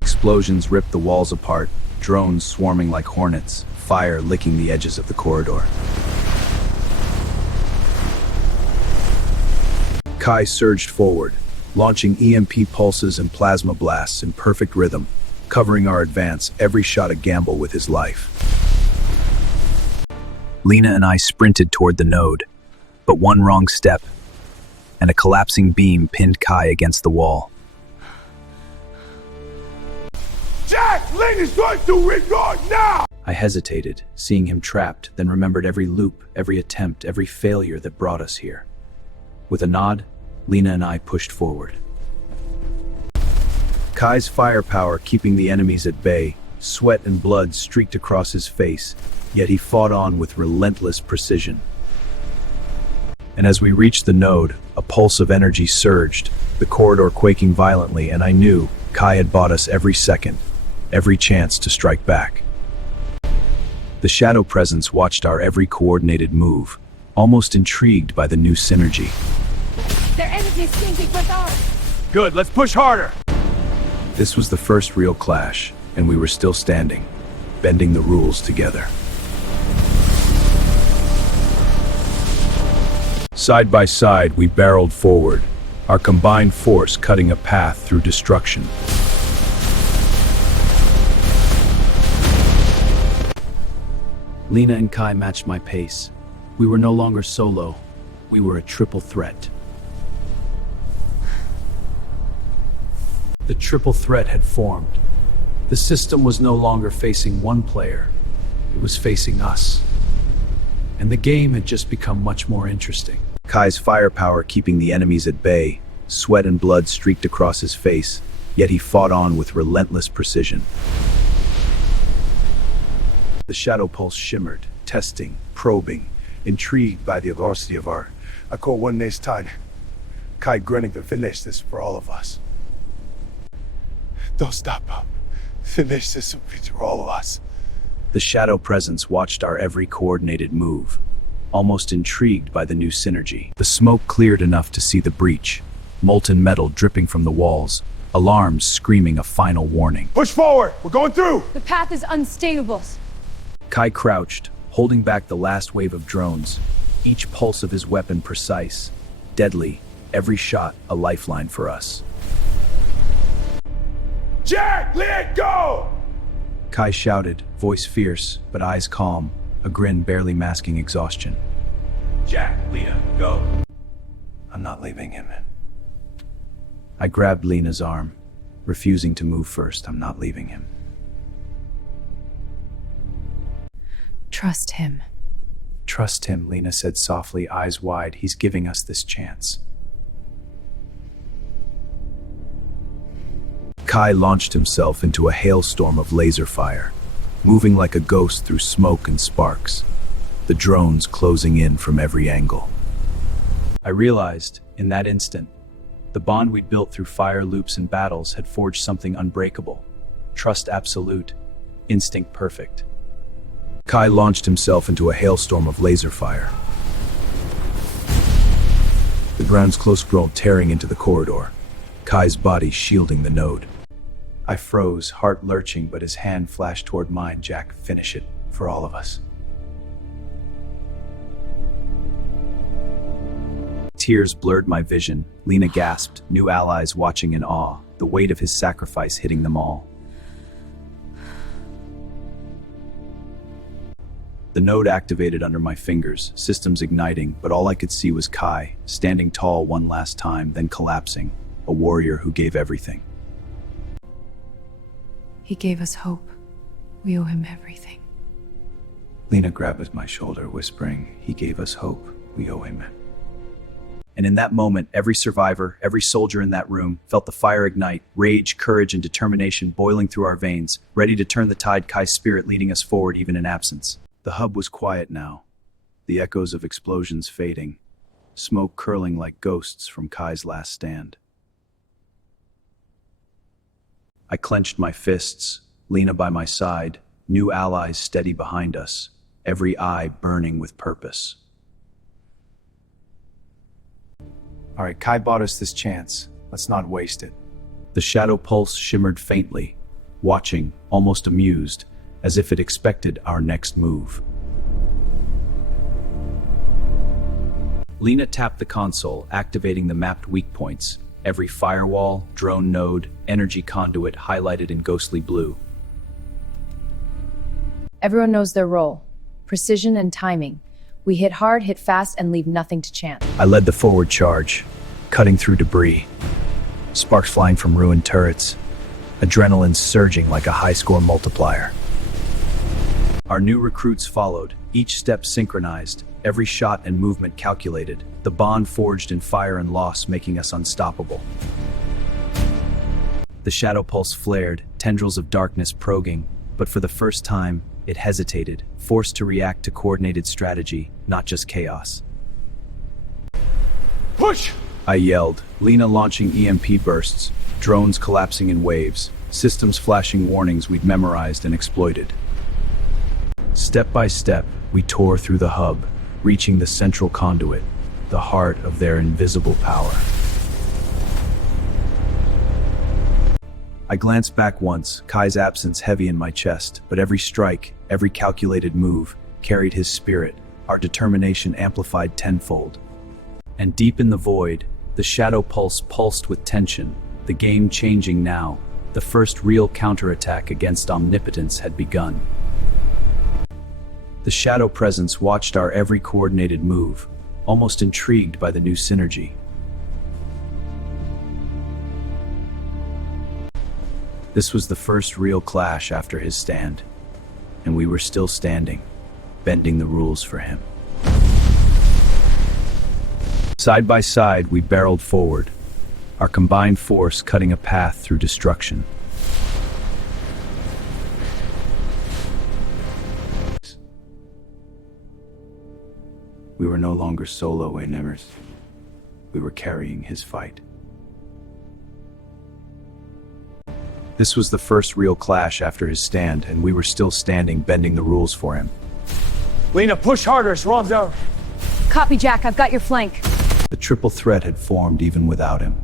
Explosions ripped the walls apart, drones swarming like hornets, fire licking the edges of the corridor. Kai surged forward, launching EMP pulses and plasma blasts in perfect rhythm, covering our advance, every shot a gamble with his life. Lena and I sprinted toward the node, but one wrong step, and a collapsing beam pinned Kai against the wall. Jack! Lena's going to regard now! I hesitated, seeing him trapped, then remembered every loop, every attempt, every failure that brought us here. With a nod, Lena and I pushed forward. Kai's firepower keeping the enemies at bay, sweat and blood streaked across his face, yet he fought on with relentless precision. And as we reached the node, a pulse of energy surged, the corridor quaking violently, and I knew Kai had bought us every second, every chance to strike back. The shadow presence watched our every coordinated move, almost intrigued by the new synergy. Their energy is syncing with ours. Good, let's push harder! This was the first real clash, and we were still standing, bending the rules together. Side by side, we barreled forward, our combined force cutting a path through destruction. Lena and Kai matched my pace. We were no longer solo. We were a triple threat. The triple threat had formed. The system was no longer facing one player. It was facing us. And the game had just become much more interesting. Kai's firepower keeping the enemies at bay, sweat and blood streaked across his face, yet he fought on with relentless precision. The shadow pulse shimmered, testing, probing, intrigued by the velocity of our... I call one next time. Kai grinning to finish this for all of us. Don't stop up. Finish this for all of us. The shadow presence watched our every coordinated move, almost intrigued by the new synergy. The smoke cleared enough to see the breach, molten metal dripping from the walls, alarms screaming a final warning. Push forward! We're going through! The path is unstable. Kai crouched, holding back the last wave of drones, each pulse of his weapon precise, deadly, every shot a lifeline for us. Jack, let go! Kai shouted, voice fierce, but eyes calm, a grin barely masking exhaustion. Jack, Lena, go. I'm not leaving him. I grabbed Lena's arm, refusing to move first. I'm not leaving him. Trust him. Trust him, Lena said softly, eyes wide. He's giving us this chance. Kai launched himself into a hailstorm of laser fire, moving like a ghost through smoke and sparks, the drones closing in from every angle. I realized, in that instant, the bond we'd built through fire loops and battles had forged something unbreakable. Trust absolute, instinct perfect. Kai launched himself into a hailstorm of laser fire. ground's close growth tearing into the corridor, Kai's body shielding the node. I froze, heart lurching, but his hand flashed toward mine. Jack, finish it for all of us. Tears blurred my vision. Lena gasped, new allies watching in awe, the weight of his sacrifice hitting them all. The node activated under my fingers, systems igniting, but all I could see was Kai, standing tall one last time, then collapsing, a warrior who gave everything. He gave us hope. We owe him everything. Lena grabbed at my shoulder, whispering, "He gave us hope. We owe him." And in that moment, every survivor, every soldier in that room felt the fire ignite, rage, courage, and determination boiling through our veins, ready to turn the tide, Kai's spirit leading us forward even in absence. The hub was quiet now, the echoes of explosions fading, smoke curling like ghosts from Kai's last stand. I clenched my fists, Lena by my side, new allies steady behind us, every eye burning with purpose. All right, Kai bought us this chance. Let's not waste it. The shadow pulse shimmered faintly, watching, almost amused, as if it expected our next move. Lena tapped the console, activating the mapped weak points, every firewall, drone node, energy conduit highlighted in ghostly blue. Everyone knows their role. Precision and timing. We hit hard, hit fast, and leave nothing to chance. I led the forward charge, cutting through debris, sparks flying from ruined turrets, adrenaline surging like a high-score multiplier. Our new recruits followed, each step synchronized, every shot and movement calculated, the bond forged in fire and loss making us unstoppable. The shadow pulse flared, tendrils of darkness probing, but for the first time, it hesitated, forced to react to coordinated strategy, not just chaos. Push! I yelled, Lena launching EMP bursts, drones collapsing in waves, systems flashing warnings we'd memorized and exploited. Step by step, we tore through the hub, reaching the central conduit, the heart of their invisible power. I glanced back once, Kai's absence heavy in my chest, but every strike, every calculated move, carried his spirit, our determination amplified tenfold. And deep in the void, the shadow pulse pulsed with tension, the game changing now. The first real counterattack against omnipotence had begun. The shadow presence watched our every coordinated move, almost intrigued by the new synergy. This was the first real clash after his stand, and we were still standing, bending the rules for him. Side by side, we barreled forward, our combined force cutting a path through destruction. We were no longer solo, Nemers. We were carrying his fight. This was the first real clash after his stand, and we were still standing, bending the rules for him. Lena, push harder. It's wrong down. Copy, Jack. I've got your flank. The triple threat had formed even without him.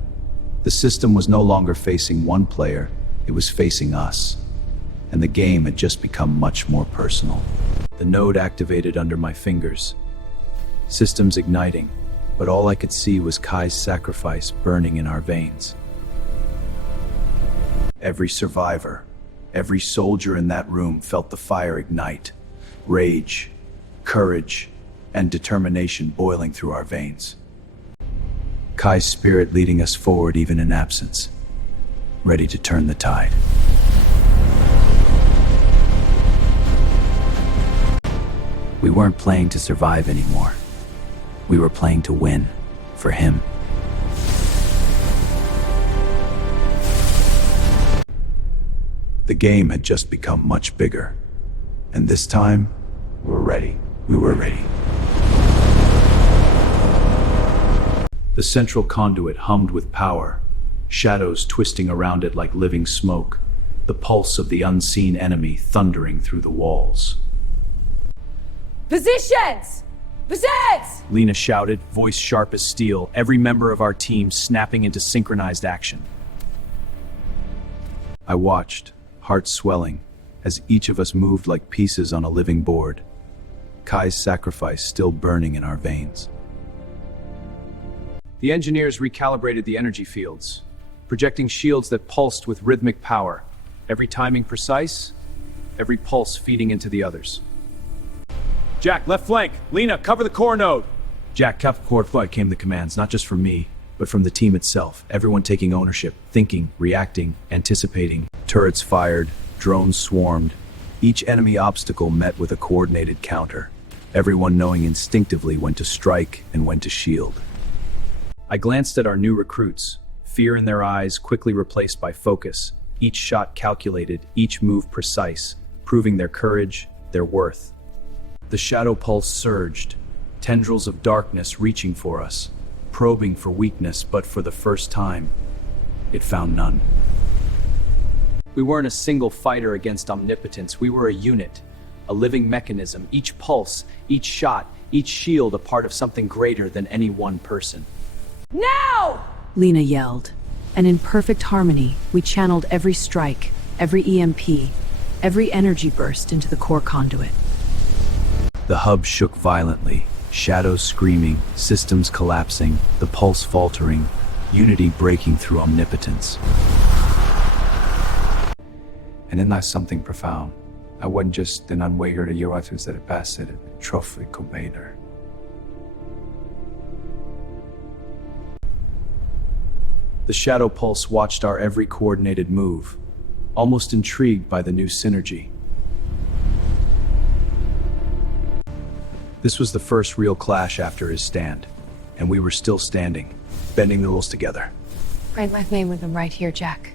The system was no longer facing one player, it was facing us. And the game had just become much more personal. The node activated under my fingers, systems igniting, but all I could see was Kai's sacrifice burning in our veins. Every survivor, every soldier in that room felt the fire ignite, rage, courage, and determination boiling through our veins. Kai's spirit leading us forward even in absence, ready to turn the tide. We weren't playing to survive anymore. We were playing to win, for him. The game had just become much bigger, and this time, we were ready. We were ready. The central conduit hummed with power, shadows twisting around it like living smoke, the pulse of the unseen enemy thundering through the walls. Positions! Pizzazz! Lena shouted, voice sharp as steel, every member of our team snapping into synchronized action. I watched, heart swelling, as each of us moved like pieces on a living board, Kai's sacrifice still burning in our veins. The engineers recalibrated the energy fields, projecting shields that pulsed with rhythmic power, every timing precise, every pulse feeding into the others. Jack, left flank. Lena, cover the core node. Jack, Cap Core Flight came the commands, not just from me, but from the team itself, everyone taking ownership, thinking, reacting, anticipating. Turrets fired, drones swarmed, each enemy obstacle met with a coordinated counter, everyone knowing instinctively when to strike and when to shield. I glanced at our new recruits, fear in their eyes quickly replaced by focus, each shot calculated, each move precise, proving their courage, their worth. The shadow pulse surged, tendrils of darkness reaching for us, probing for weakness, but for the first time, it found none. We weren't a single fighter against omnipotence, we were a unit, a living mechanism, each pulse, each shot, each shield a part of something greater than any one person. Now! Lena yelled, and in perfect harmony, we channeled every strike, every EMP, every energy burst into the core conduit. The hub shook violently, shadows screaming, systems collapsing, the pulse faltering, unity breaking through omnipotence. And then there's something profound. I wasn't just an unweighted Euatus that passed it, a trophy commander. The shadow pulse watched our every coordinated move, almost intrigued by the new synergy. This was the first real clash after his stand, and we were still standing, bending the rules together. Right left name with him right here, Jack.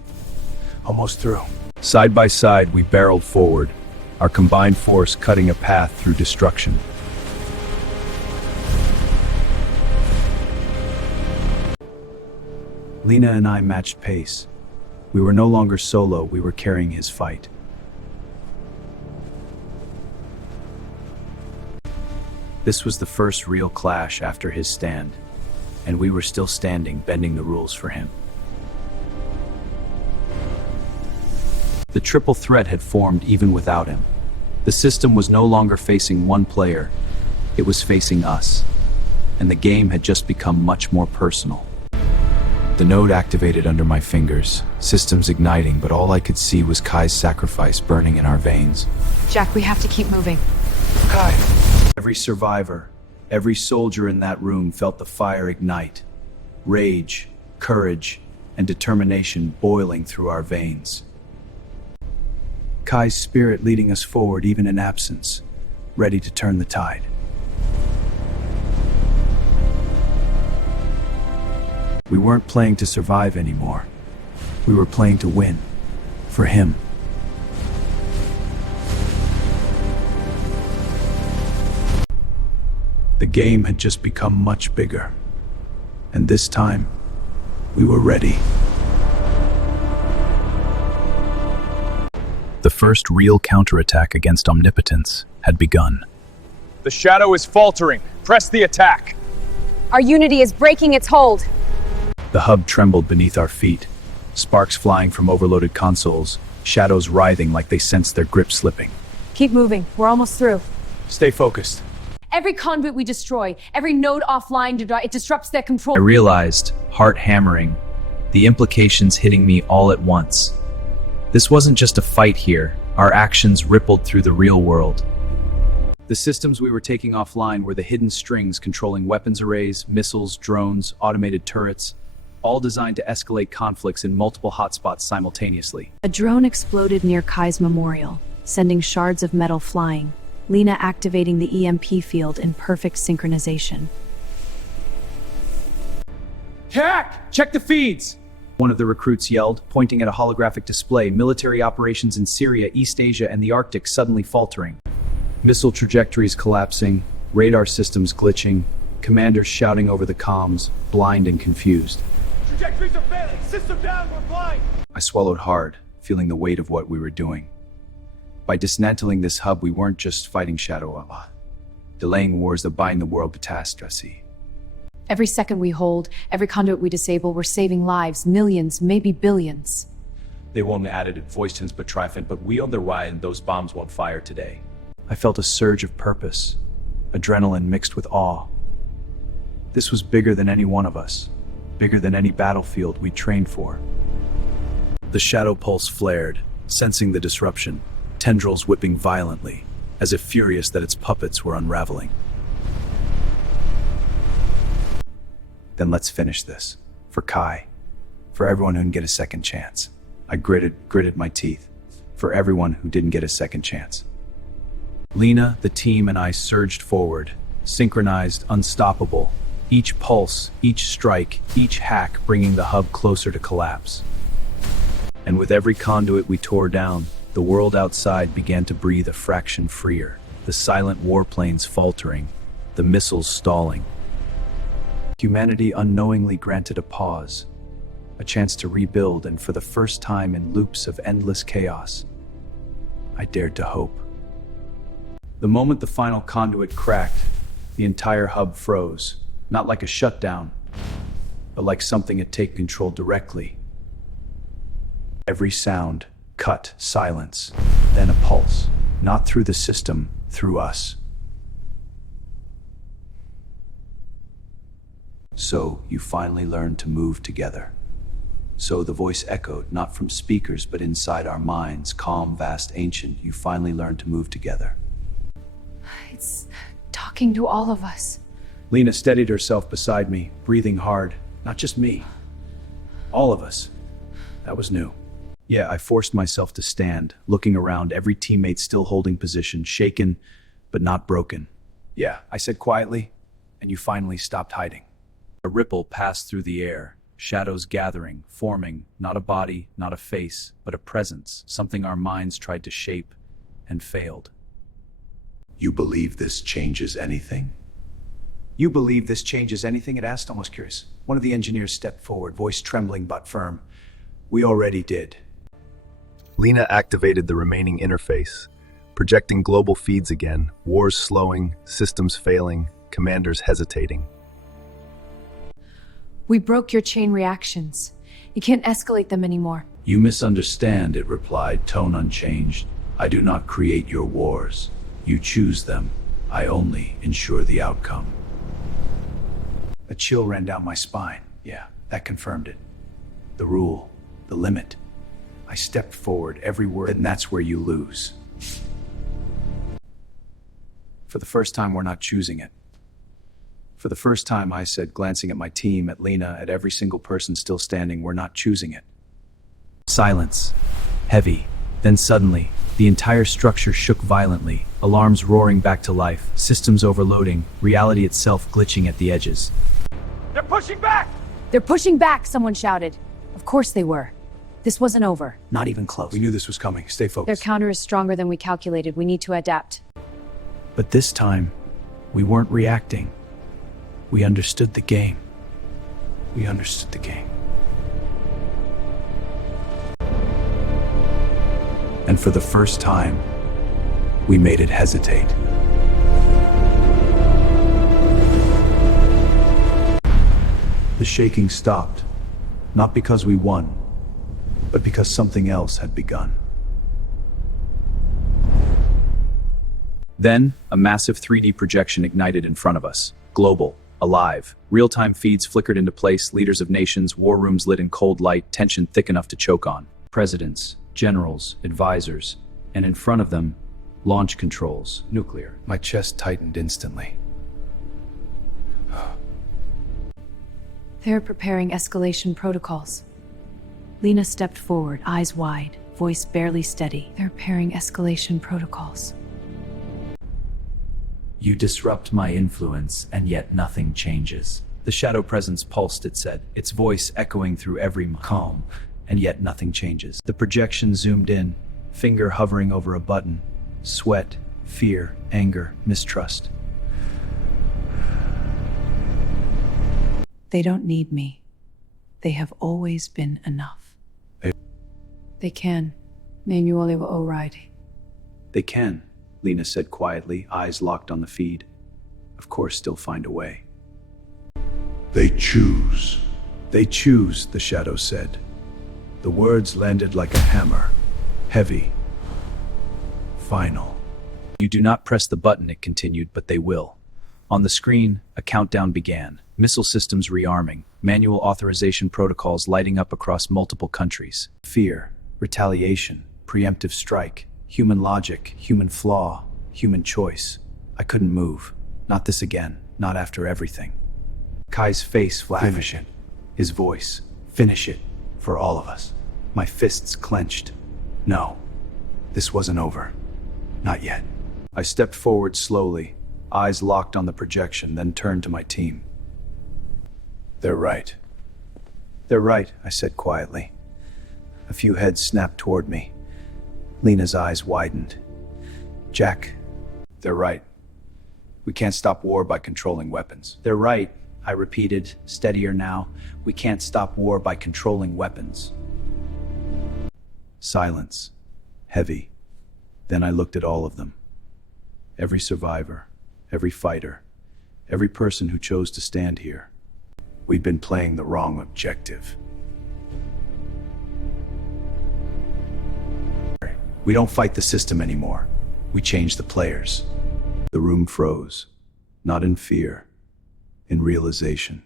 Almost through. Side by side, we barreled forward, our combined force cutting a path through destruction. Lena and I matched pace. We were no longer solo, we were carrying his fight. This was the first real clash after his stand, and we were still standing, bending the rules for him. The triple threat had formed even without him. The system was no longer facing one player, it was facing us, and the game had just become much more personal. The node activated under my fingers, systems igniting, but all I could see was Kai's sacrifice burning in our veins. Jack, we have to keep moving. Kai! Every survivor, every soldier in that room felt the fire ignite. Rage, courage, and determination boiling through our veins. Kai's spirit leading us forward even in absence, ready to turn the tide. We weren't playing to survive anymore. We were playing to win. For him. The game had just become much bigger. And this time, we were ready. The first real counterattack against omnipotence had begun. The shadow is faltering. Press the attack. Our unity is breaking its hold. The hub trembled beneath our feet, sparks flying from overloaded consoles, shadows writhing like they sensed their grip slipping. Keep moving. We're almost through. Stay focused. Every conduit we destroy, every node offline, it disrupts their control. I realized, heart hammering, the implications hitting me all at once. This wasn't just a fight here, our actions rippled through the real world. The systems we were taking offline were the hidden strings controlling weapons arrays, missiles, drones, automated turrets, all designed to escalate conflicts in multiple hotspots simultaneously. A drone exploded near Kai's memorial, sending shards of metal flying, Lena activating the EMP field in perfect synchronization. Jack! Check the feeds! One of the recruits yelled, pointing at a holographic display, military operations in Syria, East Asia, and the Arctic suddenly faltering. Missile trajectories collapsing, radar systems glitching, commanders shouting over the comms, blind and confused. Trajectories are failing! System down, we're blind! I swallowed hard, feeling the weight of what we were doing. By dismantling this hub, we weren't just fighting Shadow Allah. delaying wars that bind the world catastrophe. Every second we hold, every conduit we disable, we're saving lives, millions, maybe billions. They won't add it in Voistons but Trifant, but we own the right and those bombs won't fire today. I felt a surge of purpose, adrenaline mixed with awe. This was bigger than any one of us, bigger than any battlefield we trained for. The shadow pulse flared, sensing the disruption, tendrils whipping violently, as if furious that its puppets were unraveling. Then let's finish this. For Kai. For everyone who didn't get a second chance. I gritted my teeth. For everyone who didn't get a second chance. Lena, the team, and I surged forward, synchronized, unstoppable. Each pulse, each strike, each hack bringing the hub closer to collapse. And with every conduit we tore down, the world outside began to breathe a fraction freer. The silent warplanes faltering, the missiles stalling. Humanity unknowingly granted a pause, a chance to rebuild, and for the first time in loops of endless chaos, I dared to hope. The moment the final conduit cracked, the entire hub froze, not like a shutdown, but like something had taken control directly. Every sound, cut, silence, then a pulse, not through the system, through us. So you finally learned to move together. So the voice echoed, not from speakers, but inside our minds, calm, vast, ancient. You finally learned to move together. It's talking to all of us. Lena steadied herself beside me, breathing hard. Not just me. All of us. That was new. Yeah, I forced myself to stand, looking around, every teammate still holding position, shaken, but not broken. Yeah, I said quietly, and you finally stopped hiding. A ripple passed through the air, shadows gathering, forming, not a body, not a face, but a presence, something our minds tried to shape and failed. You believe this changes anything? You believe this changes anything? It asked, almost curious. One of the engineers stepped forward, voice trembling but firm. We already did. Lena activated the remaining interface, projecting global feeds again, wars slowing, systems failing, commanders hesitating. We broke your chain reactions. You can't escalate them anymore. You misunderstand, it replied, tone unchanged. I do not create your wars. You choose them. I only ensure the outcome. A chill ran down my spine. Yeah, that confirmed it. The rule, the limit. I stepped forward, every word, and that's where you lose. For the first time, we're not choosing it. For the first time, I said, glancing at my team, at Lena, at every single person still standing, we're not choosing it. Silence. Heavy. Then suddenly, the entire structure shook violently, alarms roaring back to life, systems overloading, reality itself glitching at the edges. They're pushing back! They're pushing back, someone shouted. Of course they were. This wasn't over. Not even close. We knew this was coming. Stay Their focused. counter is stronger than we calculated. We need to adapt. But this time, we weren't reacting. We understood the game. We understood the game. And for the first time, we made it hesitate. The shaking stopped, not because we won, but because something else had begun. Then, a massive 3D projection ignited in front of us. Global, alive. Real-time feeds flickered into place, leaders of nations, war rooms lit in cold light, tension thick enough to choke on. Presidents, generals, advisors, and in front of them, launch controls. Nuclear. My chest tightened instantly. They're preparing escalation protocols. Lena stepped forward, eyes wide, voice barely steady. They're preparing escalation protocols. You disrupt my influence, and yet nothing changes. The shadow presence pulsed, it said, its voice echoing through every calm, and yet nothing changes. The projection zoomed in, finger hovering over a button. Sweat, fear, anger, mistrust. They don't need me. They have always been enough. They can. Manually O'Reilly. They can, Lena said quietly, eyes locked on the feed. of course, still find a way. They choose. They choose, the shadow said. The words landed like a hammer, heavy, final. You do not press the button, it continued, but they will. On the screen, a countdown began. Missile systems rearming, manual authorization protocols lighting up across multiple countries. Fear, retaliation, preemptive strike, human logic, human flaw, human choice. I couldn't move. Not this again, not after everything. Kai's face flashed. Finish it. His voice. Finish it. For all of us. My fists clenched. No. This wasn't over. Not yet. I stepped forward slowly, eyes locked on the projection, then turned to my team. They're right. They're right, I said quietly. A few heads snapped toward me. Lena's eyes widened. Jack, they're right. We can't stop war by controlling weapons. They're right, I repeated, steadier now. We can't stop war by controlling weapons. Silence. Heavy. Then I looked at all of them. Every survivor, every fighter, every person who chose to stand here. We'd been playing the wrong objective. We don't fight the system anymore. We change the players. The room froze, not in fear, in realization.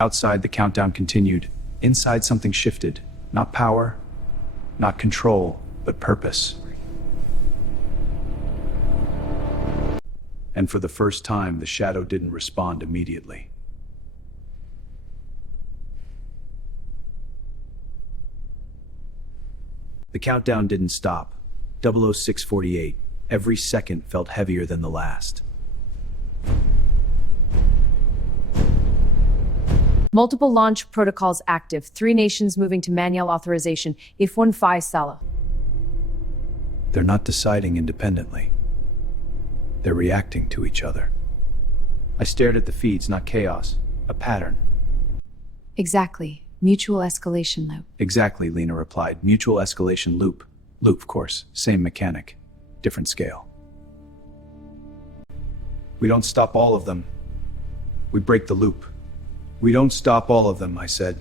Outside, the countdown continued. Inside, something shifted. Not power, not control, but purpose. And for the first time, the shadow didn't respond immediately. The countdown didn't stop. 00648. Every second felt heavier than the last. Multiple launch protocols active. 3 nations moving to manual authorization. If1 Faisala. They're not deciding independently. They're reacting to each other. I stared at the feeds, not chaos. A pattern. Exactly. Mutual escalation loop. Exactly, Lena replied. Mutual escalation loop. Loop, of course. Same mechanic. Different scale. We don't stop all of them. We break the loop. We don't stop all of them, I said.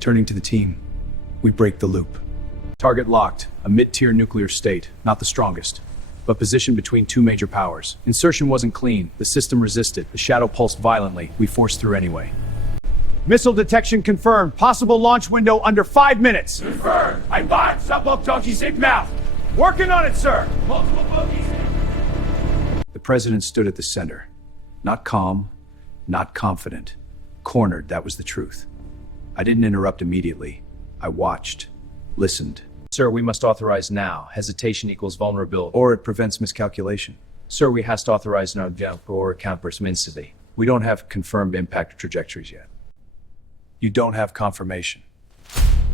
Turning to the team, we break the loop. Target locked, a mid-tier nuclear state, not the strongest, but positioned between 2 major powers. Insertion wasn't clean, the system resisted, the shadow pulsed violently, we forced through anyway. Missile detection confirmed. Possible launch window under 5 minutes. Confirmed. I bought Subbok Donkey Safe Mouth. Working on it, sir. Multiple bogeys. The president stood at the center. Not calm, not confident. Cornered, that was the truth. I didn't interrupt immediately. I watched, listened. Sir, we must authorize now. Hesitation equals vulnerability. Or it prevents miscalculation. Sir, we has to authorize now or account for instantly. We don't have confirmed impact trajectories yet. You don't have confirmation.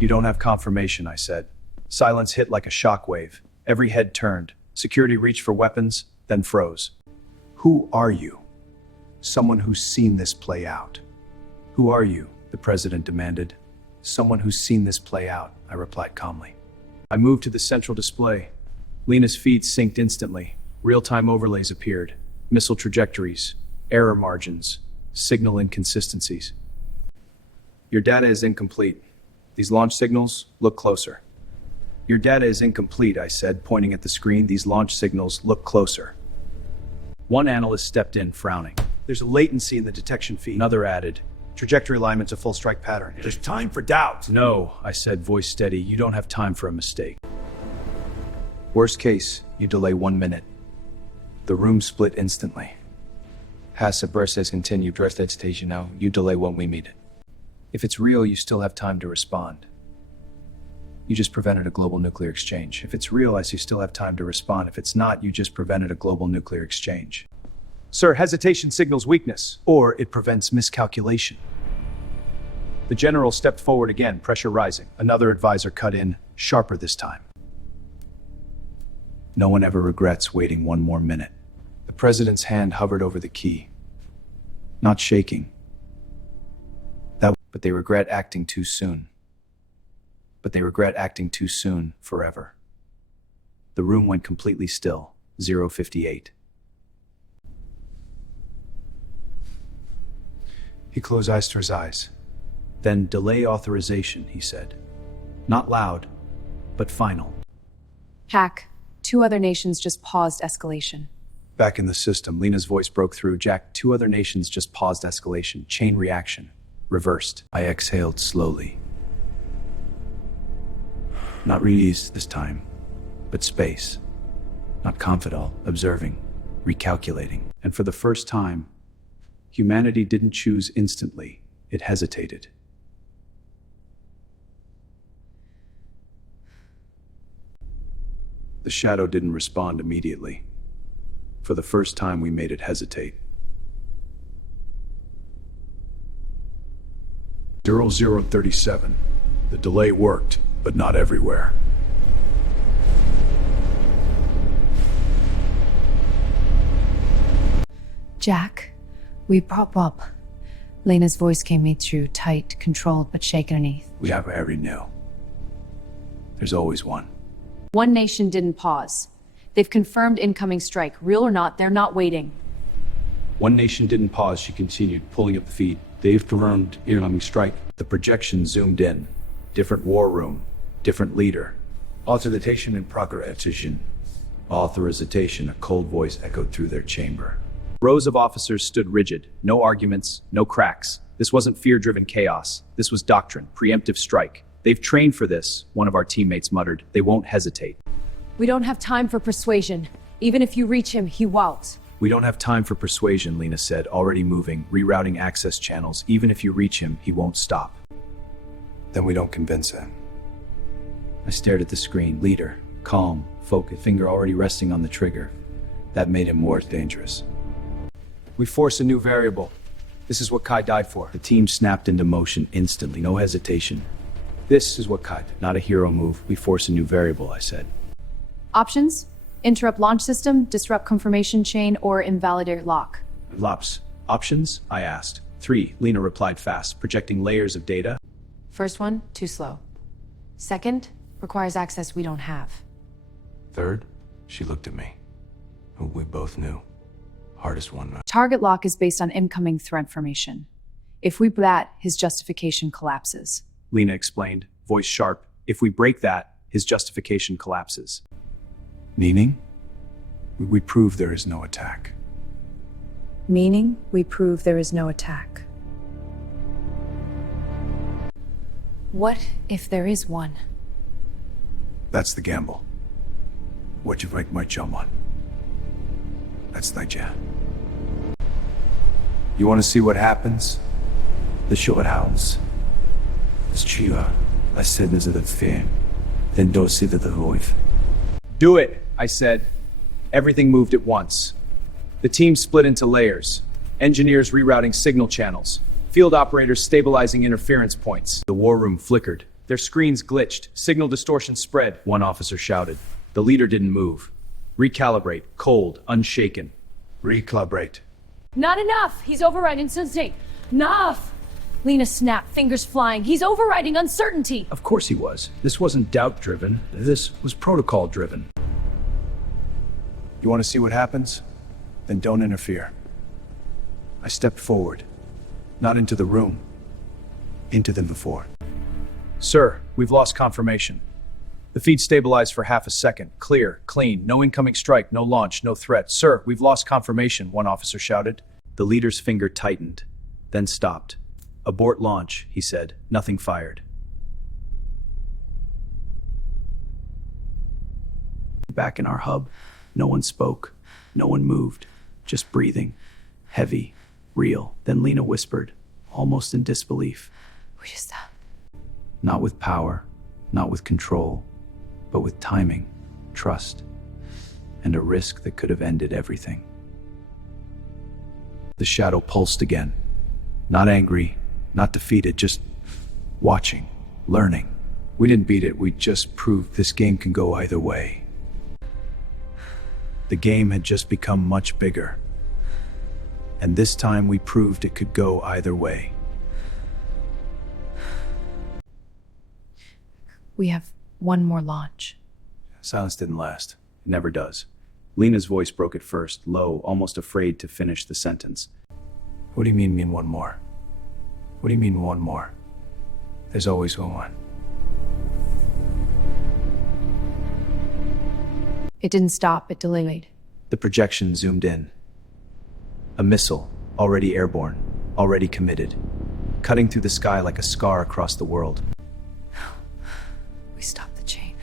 You don't have confirmation, I said. Silence hit like a shockwave. Every head turned. Security reached for weapons, then froze. Who are you? Someone who's seen this play out. Who are you? The president demanded. Someone who's seen this play out, I replied calmly. I moved to the central display. Lena's feed synced instantly. Real-time overlays appeared. Missile trajectories, error margins, signal inconsistencies. Your data is incomplete. These launch signals, look closer. Your data is incomplete, I said, pointing at the screen. These launch signals, look closer. One analyst stepped in, frowning. There's a latency in the detection feed. Another added, trajectory alignment's a full strike pattern. There's time for doubt. No, I said, voice steady. You don't have time for a mistake. Worst case, you delay 1 minute. The room split instantly. Has a burst has continued drift agitation now. You delay when we meet it. If it's real, you still have time to respond. You just prevented a global nuclear exchange. If it's real, I see you still have time to respond. If it's not, you just prevented a global nuclear exchange. Sir, hesitation signals weakness. Or it prevents miscalculation. The general stepped forward again, pressure rising. Another advisor cut in, sharper this time. No one ever regrets waiting 1 more minute. The president's hand hovered over the key. Not shaking. But they regret acting too soon. But they regret acting too soon, forever. The room went completely still. 058. He closed eyes to his eyes. Then delay authorization, he said. Not loud, but final. Hack. 2 other nations just paused escalation. Back in the system, Lena's voice broke through. Jack, 2 other nations just paused escalation. Chain reaction. Reversed. I exhaled slowly. Not release this time, but space. Not confidant, observing, recalculating. And for the first time, humanity didn't choose instantly. It hesitated. The shadow didn't respond immediately. For the first time, we made it hesitate. 0037. The delay worked, but not everywhere. Jack, we prop up. Lena's voice came me through, tight, controlled, but shaken underneath. We have every new. There's always one. 1 nation didn't pause. They've confirmed incoming strike. Real or not, they're not waiting. 1 nation didn't pause, she continued, pulling up the feed. They've confirmed incoming strike. The projection zoomed in. Different war room, different leader. Authorization and progression. Authorization, a cold voice echoed through their chamber. Rows of officers stood rigid. No arguments, no cracks. This wasn't fear-driven chaos. This was doctrine, preemptive strike. They've trained for this, one of our teammates muttered. They won't hesitate. We don't have time for persuasion. Even if you reach him, he won't. We don't have time for persuasion, Lena said, already moving, rerouting access channels. Even if you reach him, he won't stop. Then we don't convince him. I stared at the screen. Leader, calm, focused, finger already resting on the trigger. That made him more dangerous. We force a new variable. This is what Kai died for. The team snapped into motion instantly, no hesitation. This is what Kai did. Not a hero move. We force a new variable, I said. Options? Interrupt launch system, disrupt confirmation chain, or invalidate lock. Lops. Options? I asked. 3, Lena replied fast, projecting layers of data. First one, too slow. Second, requires access we don't have. Third, she looked at me. We both knew. Hardest one. Target lock is based on incoming threat information. If we that, his justification collapses. Lena explained, voice sharp. If we break that, his justification collapses. Meaning? We prove there is no attack. Meaning, we prove there is no attack. What if there is one? That's the gamble. What you like my chum on. That's the idea. You want to see what happens? The show it happens. It's true. I said there's a fear. Then don't see the void. Do it, I said. Everything moved at once. The team split into layers. Engineers rerouting signal channels. Field operators stabilizing interference points. The war room flickered. Their screens glitched. Signal distortion spread. One officer shouted. The leader didn't move. Recalibrate. Cold. Unshaken. Recalibrate. Not enough! He's overriding uncertainty. Enough! Lena snapped, fingers flying. He's overriding uncertainty. Of course he was. This wasn't doubt-driven. This was protocol-driven. You want to see what happens? Then don't interfere. I stepped forward. Not into the room. Into them before. Sir, we've lost confirmation. The feed stabilized for half a second. Clear, clean, no incoming strike, no launch, no threat. Sir, we've lost confirmation, one officer shouted. The leader's finger tightened, then stopped. Abort launch, he said. Nothing fired. Back in our hub, no one spoke. No one moved. Just breathing. Heavy, real. Then Lena whispered, almost in disbelief. We just stopped. Not with power, not with control, but with timing, trust, and a risk that could have ended everything. The shadow pulsed again. Not angry, not defeated, just watching, learning. We didn't beat it, we just proved this game can go either way. The game had just become much bigger. And this time we proved it could go either way. We have one more launch. Silence didn't last. It never does. Lena's voice broke at first, low, almost afraid to finish the sentence. What do you mean one more? What do you mean one more? There's always one. It didn't stop, it delayed. The projection zoomed in. A missile, already airborne, already committed, cutting through the sky like a scar across the world. We stopped the chain.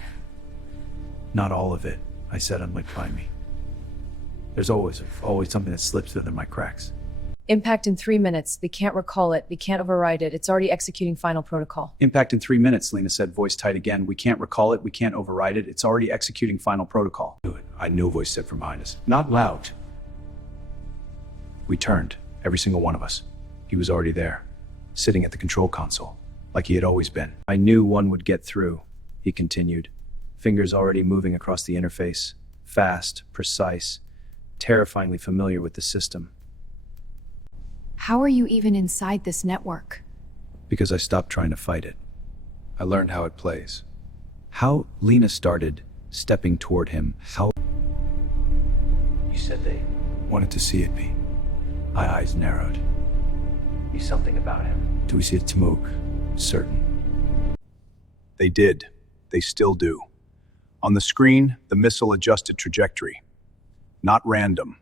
Not all of it, I said, unlike me. There's always something that slips through my cracks. Impact in 3 minutes. They can't recall it. We can't override it. It's already executing final protocol. Impact in 3 minutes, Lena said, voice tight again. We can't recall it. We can't override it. It's already executing final protocol. I knew a voice said from behind us. Not loud. We turned, every single one of us. He was already there, sitting at the control console, like he had always been. I knew one would get through, he continued, fingers already moving across the interface, fast, precise, terrifyingly familiar with the system. How are you even inside this network? Because I stopped trying to fight it. I learned how it plays. How Lena started stepping toward him. How You said they wanted to see it be. My eyes narrowed. knew something about him. Do we see it, Tamuk? Certain. They did. They still do. On the screen, the missile adjusted trajectory. Not random.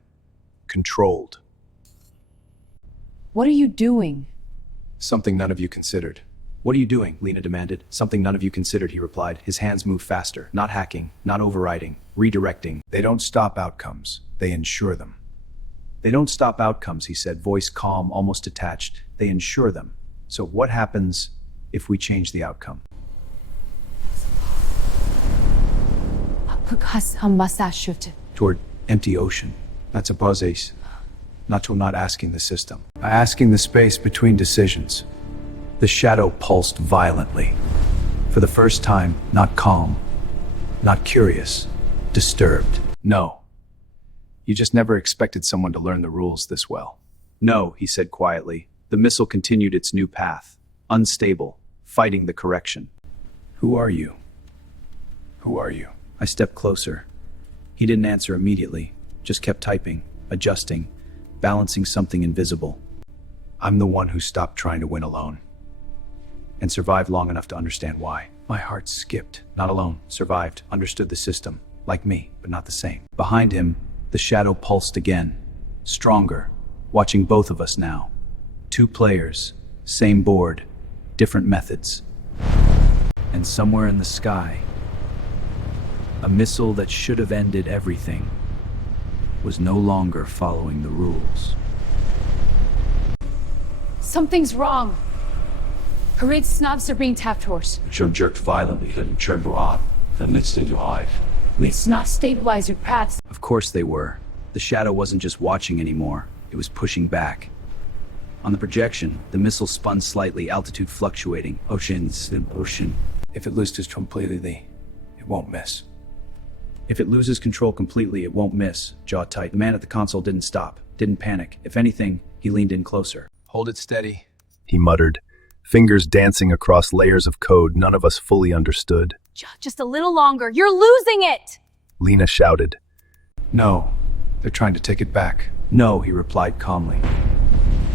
Controlled. What are you doing? Something none of you considered. What are you doing? Lena demanded. Something none of you considered, he replied. His hands moved faster. Not hacking, not overriding, redirecting. They don't stop outcomes. They ensure them. They don't stop outcomes, he said, voice calm, almost detached. They ensure them. So what happens if we change the outcome? Toward empty ocean. That's a pause. Not asking the system. Asking the space between decisions. The shadow pulsed violently. For the first time, not calm, not curious, disturbed. No. You just never expected someone to learn the rules this well. No, he said quietly. The missile continued its new path. Unstable, fighting the correction. Who are you? Who are you? I stepped closer. He didn't answer immediately, just kept typing, adjusting, balancing something invisible. I'm the one who stopped trying to win alone. And survived long enough to understand why. My heart skipped. Not alone. Survived. Understood the system. Like me, but not the same. Behind him, the shadow pulsed again. Stronger. Watching both of us now. 2 players. Same board. Different methods. And somewhere in the sky, a missile that should have ended everything was no longer following the rules. Something's wrong. Parade snobs are being tapped horse. Jim jerked violently, letting tremble on, then lit into hide. It's not stabilizer paths. Of course they were. The shadow wasn't just watching anymore. It was pushing back. On the projection, the missile spun slightly, altitude fluctuating. Oceans in ocean. If it loses completely, it won't miss. If it loses control completely, it won't miss. Jaw tight. The man at the console didn't stop, didn't panic. If anything, he leaned in closer. Hold it steady. He muttered, fingers dancing across layers of code none of us fully understood. Just a little longer. You're losing it! Lena shouted. No, they're trying to take it back. No, he replied calmly.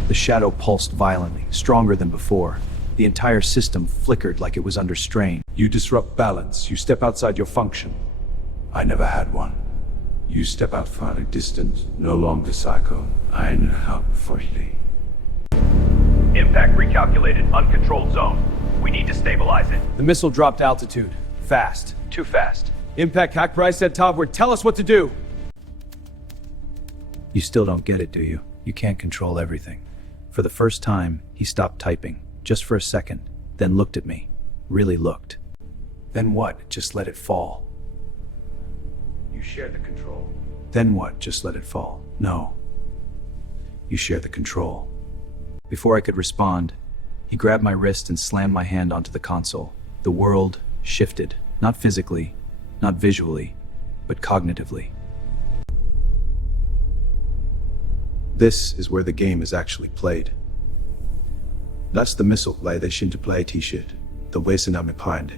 The shadow pulsed violently, stronger than before. The entire system flickered like it was under strain. You disrupt balance. You step outside your function. I never had one. You step out farther distant, no longer psycho. I know how freely. Impact recalculated. Uncontrolled zone. We need to stabilize it. The missile dropped altitude. Fast. Too fast. Impact hack price at Topward. Tell us what to do. You still don't get it, do you? You can't control everything. For the first time, he stopped typing, just for a second, then looked at me. Really looked. Then what? Just let it fall. You share the control. Then what? Just let it fall. No. You share the control. Before I could respond, he grabbed my wrist and slammed my hand onto the console. The world shifted, not physically, not visually, but cognitively. This is where the game is actually played. That's the missile play they should play t-shirt. The waste I'm behind.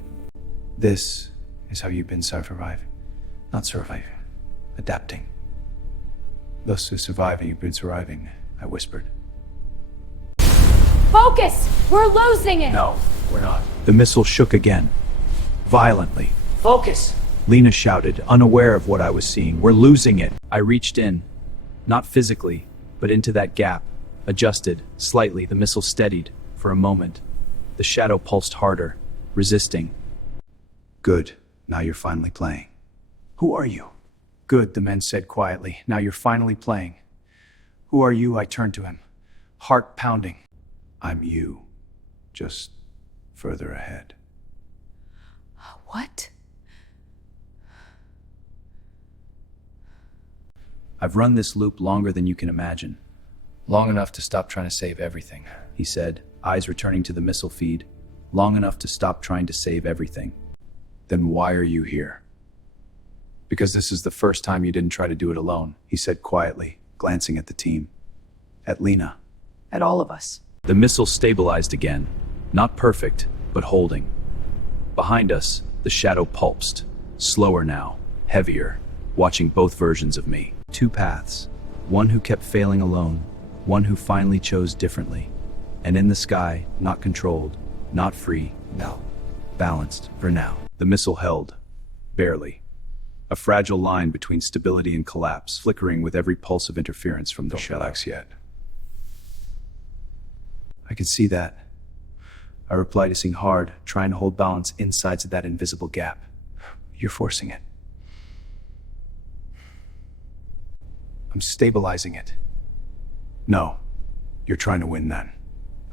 This is how you've been surviving. Not surviving. adapting. Thus to surviving, you've been surviving, I whispered. Focus! We're losing it! No, we're not. The missile shook again, violently. Focus! Lena shouted, unaware of what I was seeing. We're losing it. I reached in, not physically, but into that gap, adjusted, slightly. The missile steadied, for a moment. The shadow pulsed harder, resisting. Good, now you're finally playing. Who are you? Good, the men said quietly. Now you're finally playing. Who are you? I turned to him, heart pounding. I'm you, just further ahead. What? I've run this loop longer than you can imagine. Long enough to stop trying to save everything, he said, eyes returning to the missile feed. Long enough to stop trying to save everything. Then why are you here? Because this is the first time you didn't try to do it alone, he said quietly, glancing at the team. At Lena. At all of us. The missile stabilized again, not perfect, but holding. Behind us, the shadow pulsed, slower now, heavier, watching both versions of me. Two paths, one who kept failing alone, one who finally chose differently. And in the sky, not controlled, not free, no, balanced for now. The missile held, barely. A fragile line between stability and collapse, flickering with every pulse of interference from the shadow. Relax yet. I could see that. I replied, hissing hard, trying to hold balance inside that invisible gap. You're forcing it. I'm stabilizing it. No, you're trying to win then.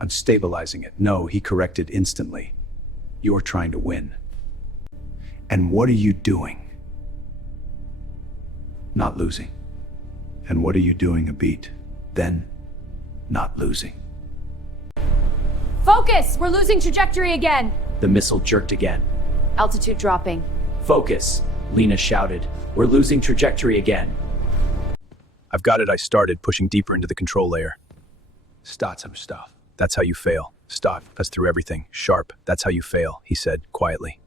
I'm stabilizing it. No, he corrected instantly. You're trying to win. And what are you doing? Not losing. And what are you doing a beat? Then, not losing. Focus! We're losing trajectory again! The missile jerked again. Altitude dropping. Focus, Lena shouted. We're losing trajectory again. I've got it, I started, pushing deeper into the control layer. Start some stuff. That's how you fail. Start, that's through everything. Sharp, that's how you fail, he said, quietly.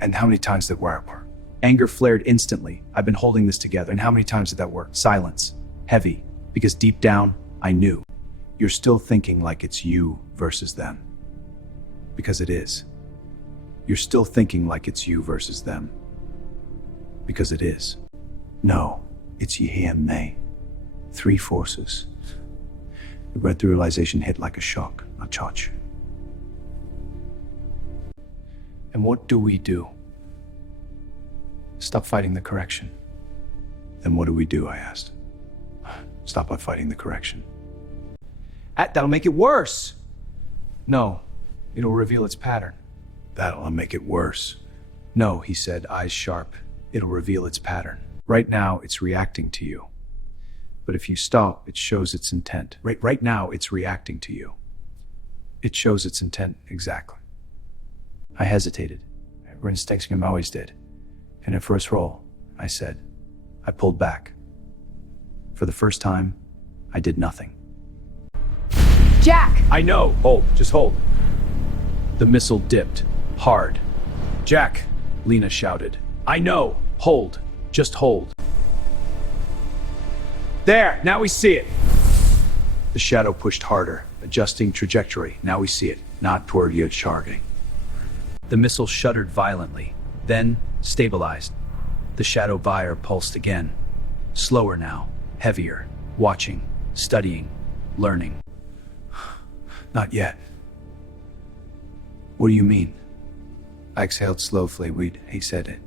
And how many times did that work? Anger flared instantly. I've been holding this together. And how many times did that work? Silence. Heavy. Because deep down, I knew. You're still thinking like it's you versus them. Because it is. You're still thinking like it's you versus them. Because it is. No, it's ye and they. Three forces. The breadth of realization hit like a shock, a touch. And what do we do? Stop fighting the correction. Then what do we do, I asked. Stop by fighting the correction. That'll make it worse. No, it'll reveal its pattern. That'll make it worse. No, he said, eyes sharp. It'll reveal its pattern. Right now, it's reacting to you. But if you stop, it shows its intent. Right now, it's reacting to you. It shows its intent exactly. I hesitated. Our instincts always did. In a first roll, I said. I pulled back. For the first time, I did nothing. Jack! I know. Hold. Just hold. The missile dipped, hard. Jack, Lena shouted. I know. Hold. Just hold. There, now we see it. The shadow pushed harder, adjusting trajectory. Now we see it, not toward you, charging. The missile shuddered violently, then stabilized. The shadow buyer pulsed again. Slower now, heavier, watching, studying, learning. Not yet. What do you mean? I exhaled slowly. He said it.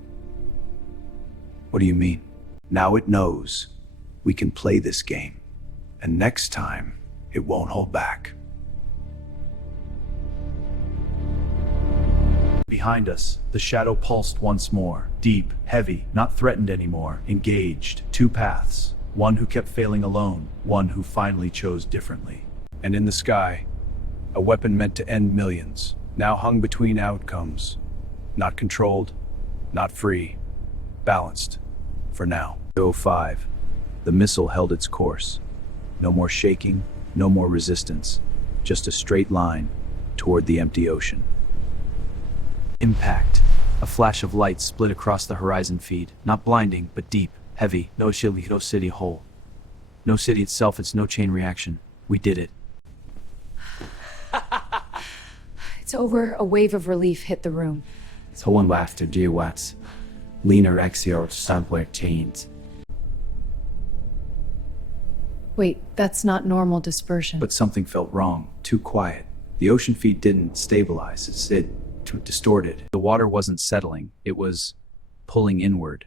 What do you mean? Now it knows we can play this game, and next time it won't hold back. Behind us, the shadow pulsed once more, deep, heavy, not threatened anymore, engaged. Two paths, one who kept failing alone, one who finally chose differently. And in the sky, a weapon meant to end millions, now hung between outcomes. Not controlled, not free, balanced, for now. 05. The missile held its course. No more shaking, no more resistance, just a straight line toward the empty ocean. Impact. A flash of light split across the horizon feed, not blinding, but deep, heavy. No city whole. No city itself, it's no chain reaction. We did it. It's over. A wave of relief hit the room. 소원 after dear Watts. Leaner axial somewhere chains. Wait, that's not normal dispersion. But something felt wrong, too quiet. The ocean feed didn't stabilize, it distorted. The water wasn't settling, it was pulling inward,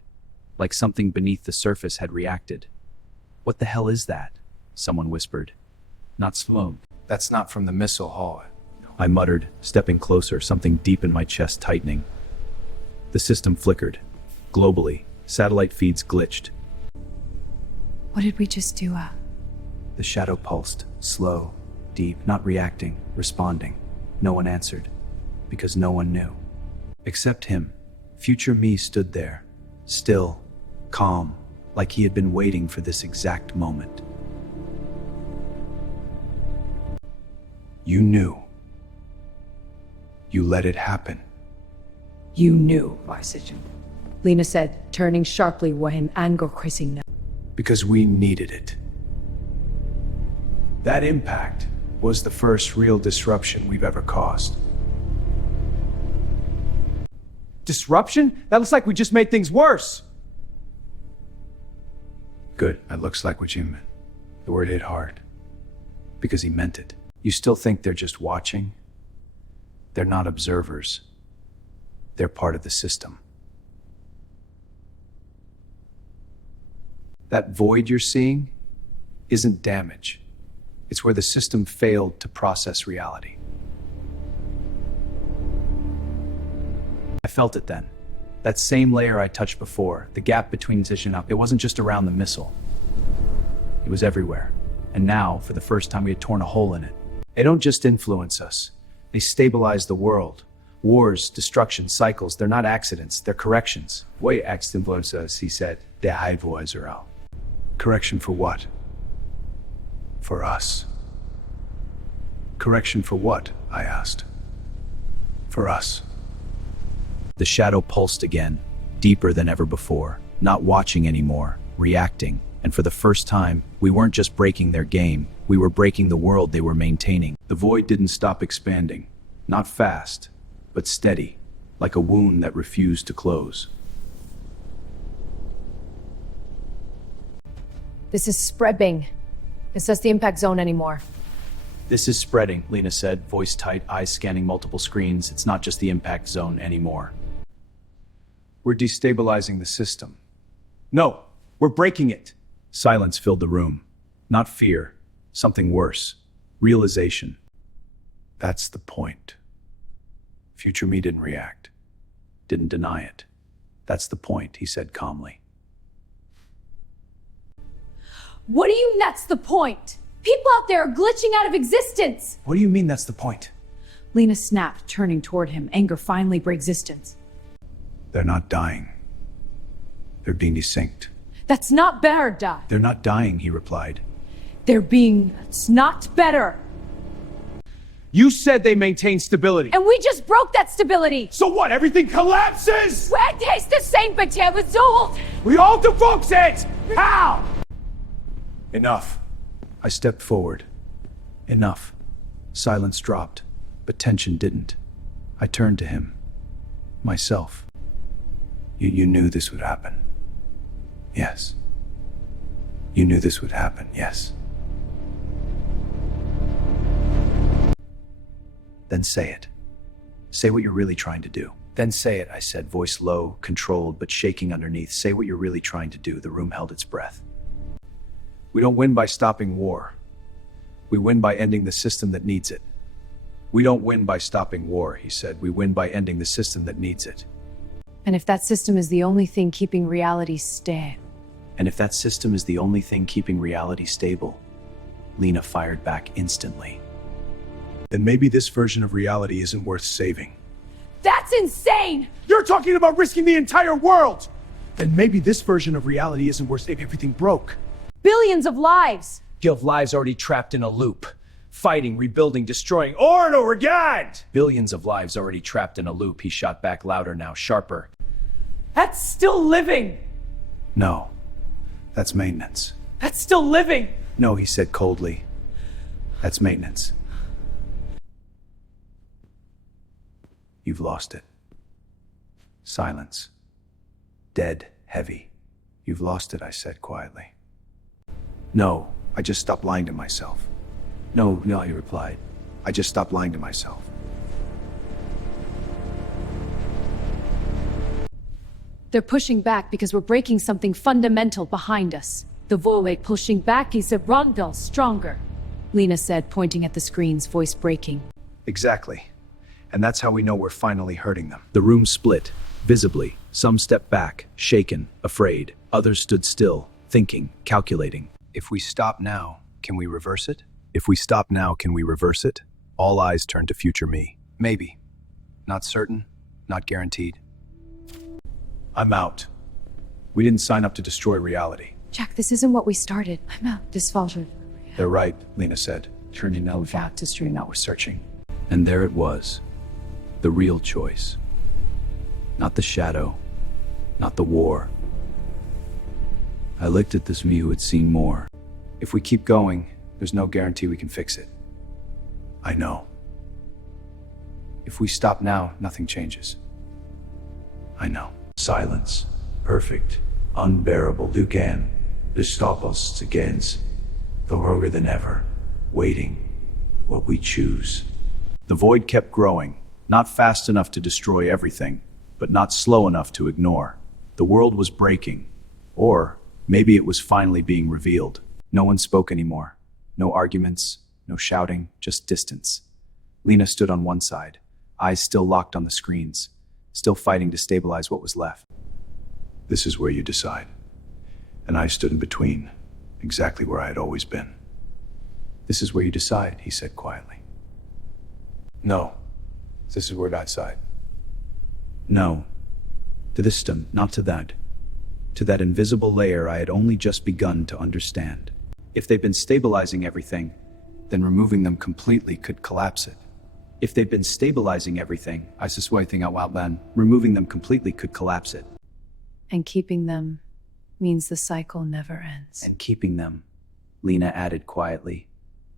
like something beneath the surface had reacted. What the hell is that? Someone whispered. Not smoke. That's not from the missile hull. I muttered, stepping closer, something deep in my chest tightening. The system flickered. Globally, satellite feeds glitched. What did we just do? The shadow pulsed, slow, deep, not reacting, responding. No one answered, because no one knew. Except him. Future me stood there, still, calm, like he had been waiting for this exact moment. You knew. You let it happen. You knew, Varsity. Lena said, turning sharply when anger creasing now. Because we needed it. That impact was the first real disruption we've ever caused. Disruption? That looks like we just made things worse. Good, that looks like what you meant. The word hit hard. Because he meant it. You still think they're just watching? They're not observers. They're part of the system. That void you're seeing isn't damage. It's where the system failed to process reality. I felt it then. That same layer I touched before, the gap between decision up, it wasn't just around the missile. It was everywhere. And now, for the first time, we had torn a hole in it. They don't just influence us. They stabilize the world. Wars, destruction, cycles, they're not accidents, they're corrections. Way influence us, he said. Der Heilvoiserau. Correction for what? For us. Correction for what? I asked. For us. The shadow pulsed again, deeper than ever before, not watching anymore, reacting. And for the first time, we weren't just breaking their game, we were breaking the world they were maintaining. The void didn't stop expanding. Not fast, but steady, like a wound that refused to close. This is spreading. It's just the impact zone anymore. This is spreading, Lena said, voice tight, eyes scanning multiple screens. It's not just the impact zone anymore. We're destabilizing the system. No, we're breaking it. Silence filled the room. Not fear, something worse. Realization. That's the point. Future me didn't react. Didn't deny it. That's the point, he said calmly. What do you mean that's the point? People out there are glitching out of existence. What do you mean that's the point? Lena snapped, turning toward him, anger finally for existence. They're not dying. They're being desynced. That's not better, Dad. They're not dying, he replied. It's not better. You said they maintain stability. And we just broke that stability. So what, everything collapses? Where tastes the same, but yeah, it's old. We all defunct it! How? Enough. I stepped forward. Enough. Silence dropped, but tension didn't. I turned to him. Myself. You knew this would happen. Yes. You knew this would happen, yes. Then say it. Say what you're really trying to do. Then say it, I said, voice low, controlled, but shaking underneath. Say what you're really trying to do. The room held its breath. We don't win by stopping war. We win by ending the system that needs it. We don't win by stopping war, he said. We win by ending the system that needs it. And if that system is the only thing keeping reality stable. And if that system is the only thing keeping reality stable, Lena fired back instantly. Then maybe this version of reality isn't worth saving. That's insane! You're talking about risking the entire world! Then maybe this version of reality isn't worth saving. Everything broke. Billions of lives! Of lives already trapped in a loop. Fighting, rebuilding, destroying, over and over again! Billions of lives already trapped in a loop. He shot back louder now, sharper. That's still living! No, that's maintenance. That's still living! No, he said coldly. That's maintenance. You've lost it. Silence. Dead, heavy. You've lost it, I said quietly. No, I just stopped lying to myself. No, he replied. I just stopped lying to myself. They're pushing back because we're breaking something fundamental behind us. The Void pushing back is a Rondell stronger, Lena said, pointing at the screens, voice breaking. Exactly. And that's how we know we're finally hurting them. The room split, visibly. Some stepped back, shaken, afraid. Others stood still, thinking, calculating. If we stop now, can we reverse it? If we stop now, can we reverse it? All eyes turn to future me. Maybe. Not certain, not guaranteed. I'm out. We didn't sign up to destroy reality. Jack, this isn't what we started. I'm out. This faltered. They're right, Lena said. Turning now without destroying, now we're searching. And there it was. The real choice. Not the shadow. Not the war. I looked at this me who had seen more. If we keep going, there's no guarantee we can fix it. I know. If we stop now, nothing changes. I know. Silence. Perfect. Unbearable. Lucan. To stop us against. The longer than ever. Waiting. What we choose. The void kept growing, not fast enough to destroy everything, but not slow enough to ignore. The world was breaking. Or maybe it was finally being revealed. No one spoke anymore. No arguments, no shouting, just distance. Lena stood on one side, eyes still locked on the screens, still fighting to stabilize what was left. This is where you decide. And I stood in between, exactly where I had always been. This is where you decide, he said quietly. No, this is where I decide. No. To this system, not to that. To that invisible layer I had only just begun to understand. If they've been stabilizing everything, then removing them completely could collapse it. If they've been stabilizing everything, I thing out loud then, removing them completely could collapse it. And keeping them means the cycle never ends. And keeping them, Lena added quietly,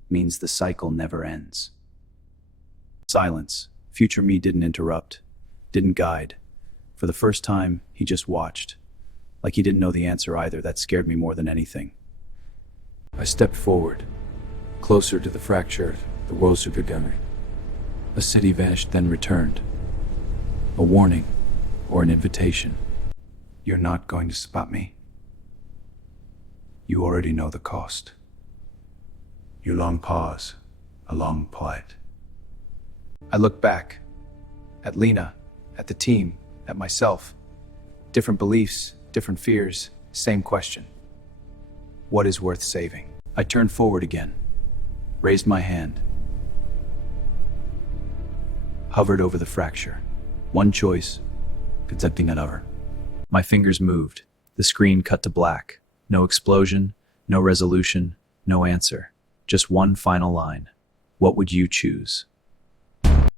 means the cycle never ends. Silence. Future me didn't interrupt, didn't guide. For the first time, he just watched. Like he didn't know the answer either. That scared me more than anything. I stepped forward, closer to the fracture, the Wosugagunner. A city vanished, then returned. A warning, or an invitation. You're not going to stop me. You already know the cost. You long pause, a long plight. I look back. At Lena, at the team, at myself. Different beliefs, different fears, same question. What is worth saving? I turned forward again, raised my hand, hovered over the fracture. One choice, protecting another. My fingers moved. The screen cut to black. No explosion, no resolution, no answer. Just one final line. What would you choose?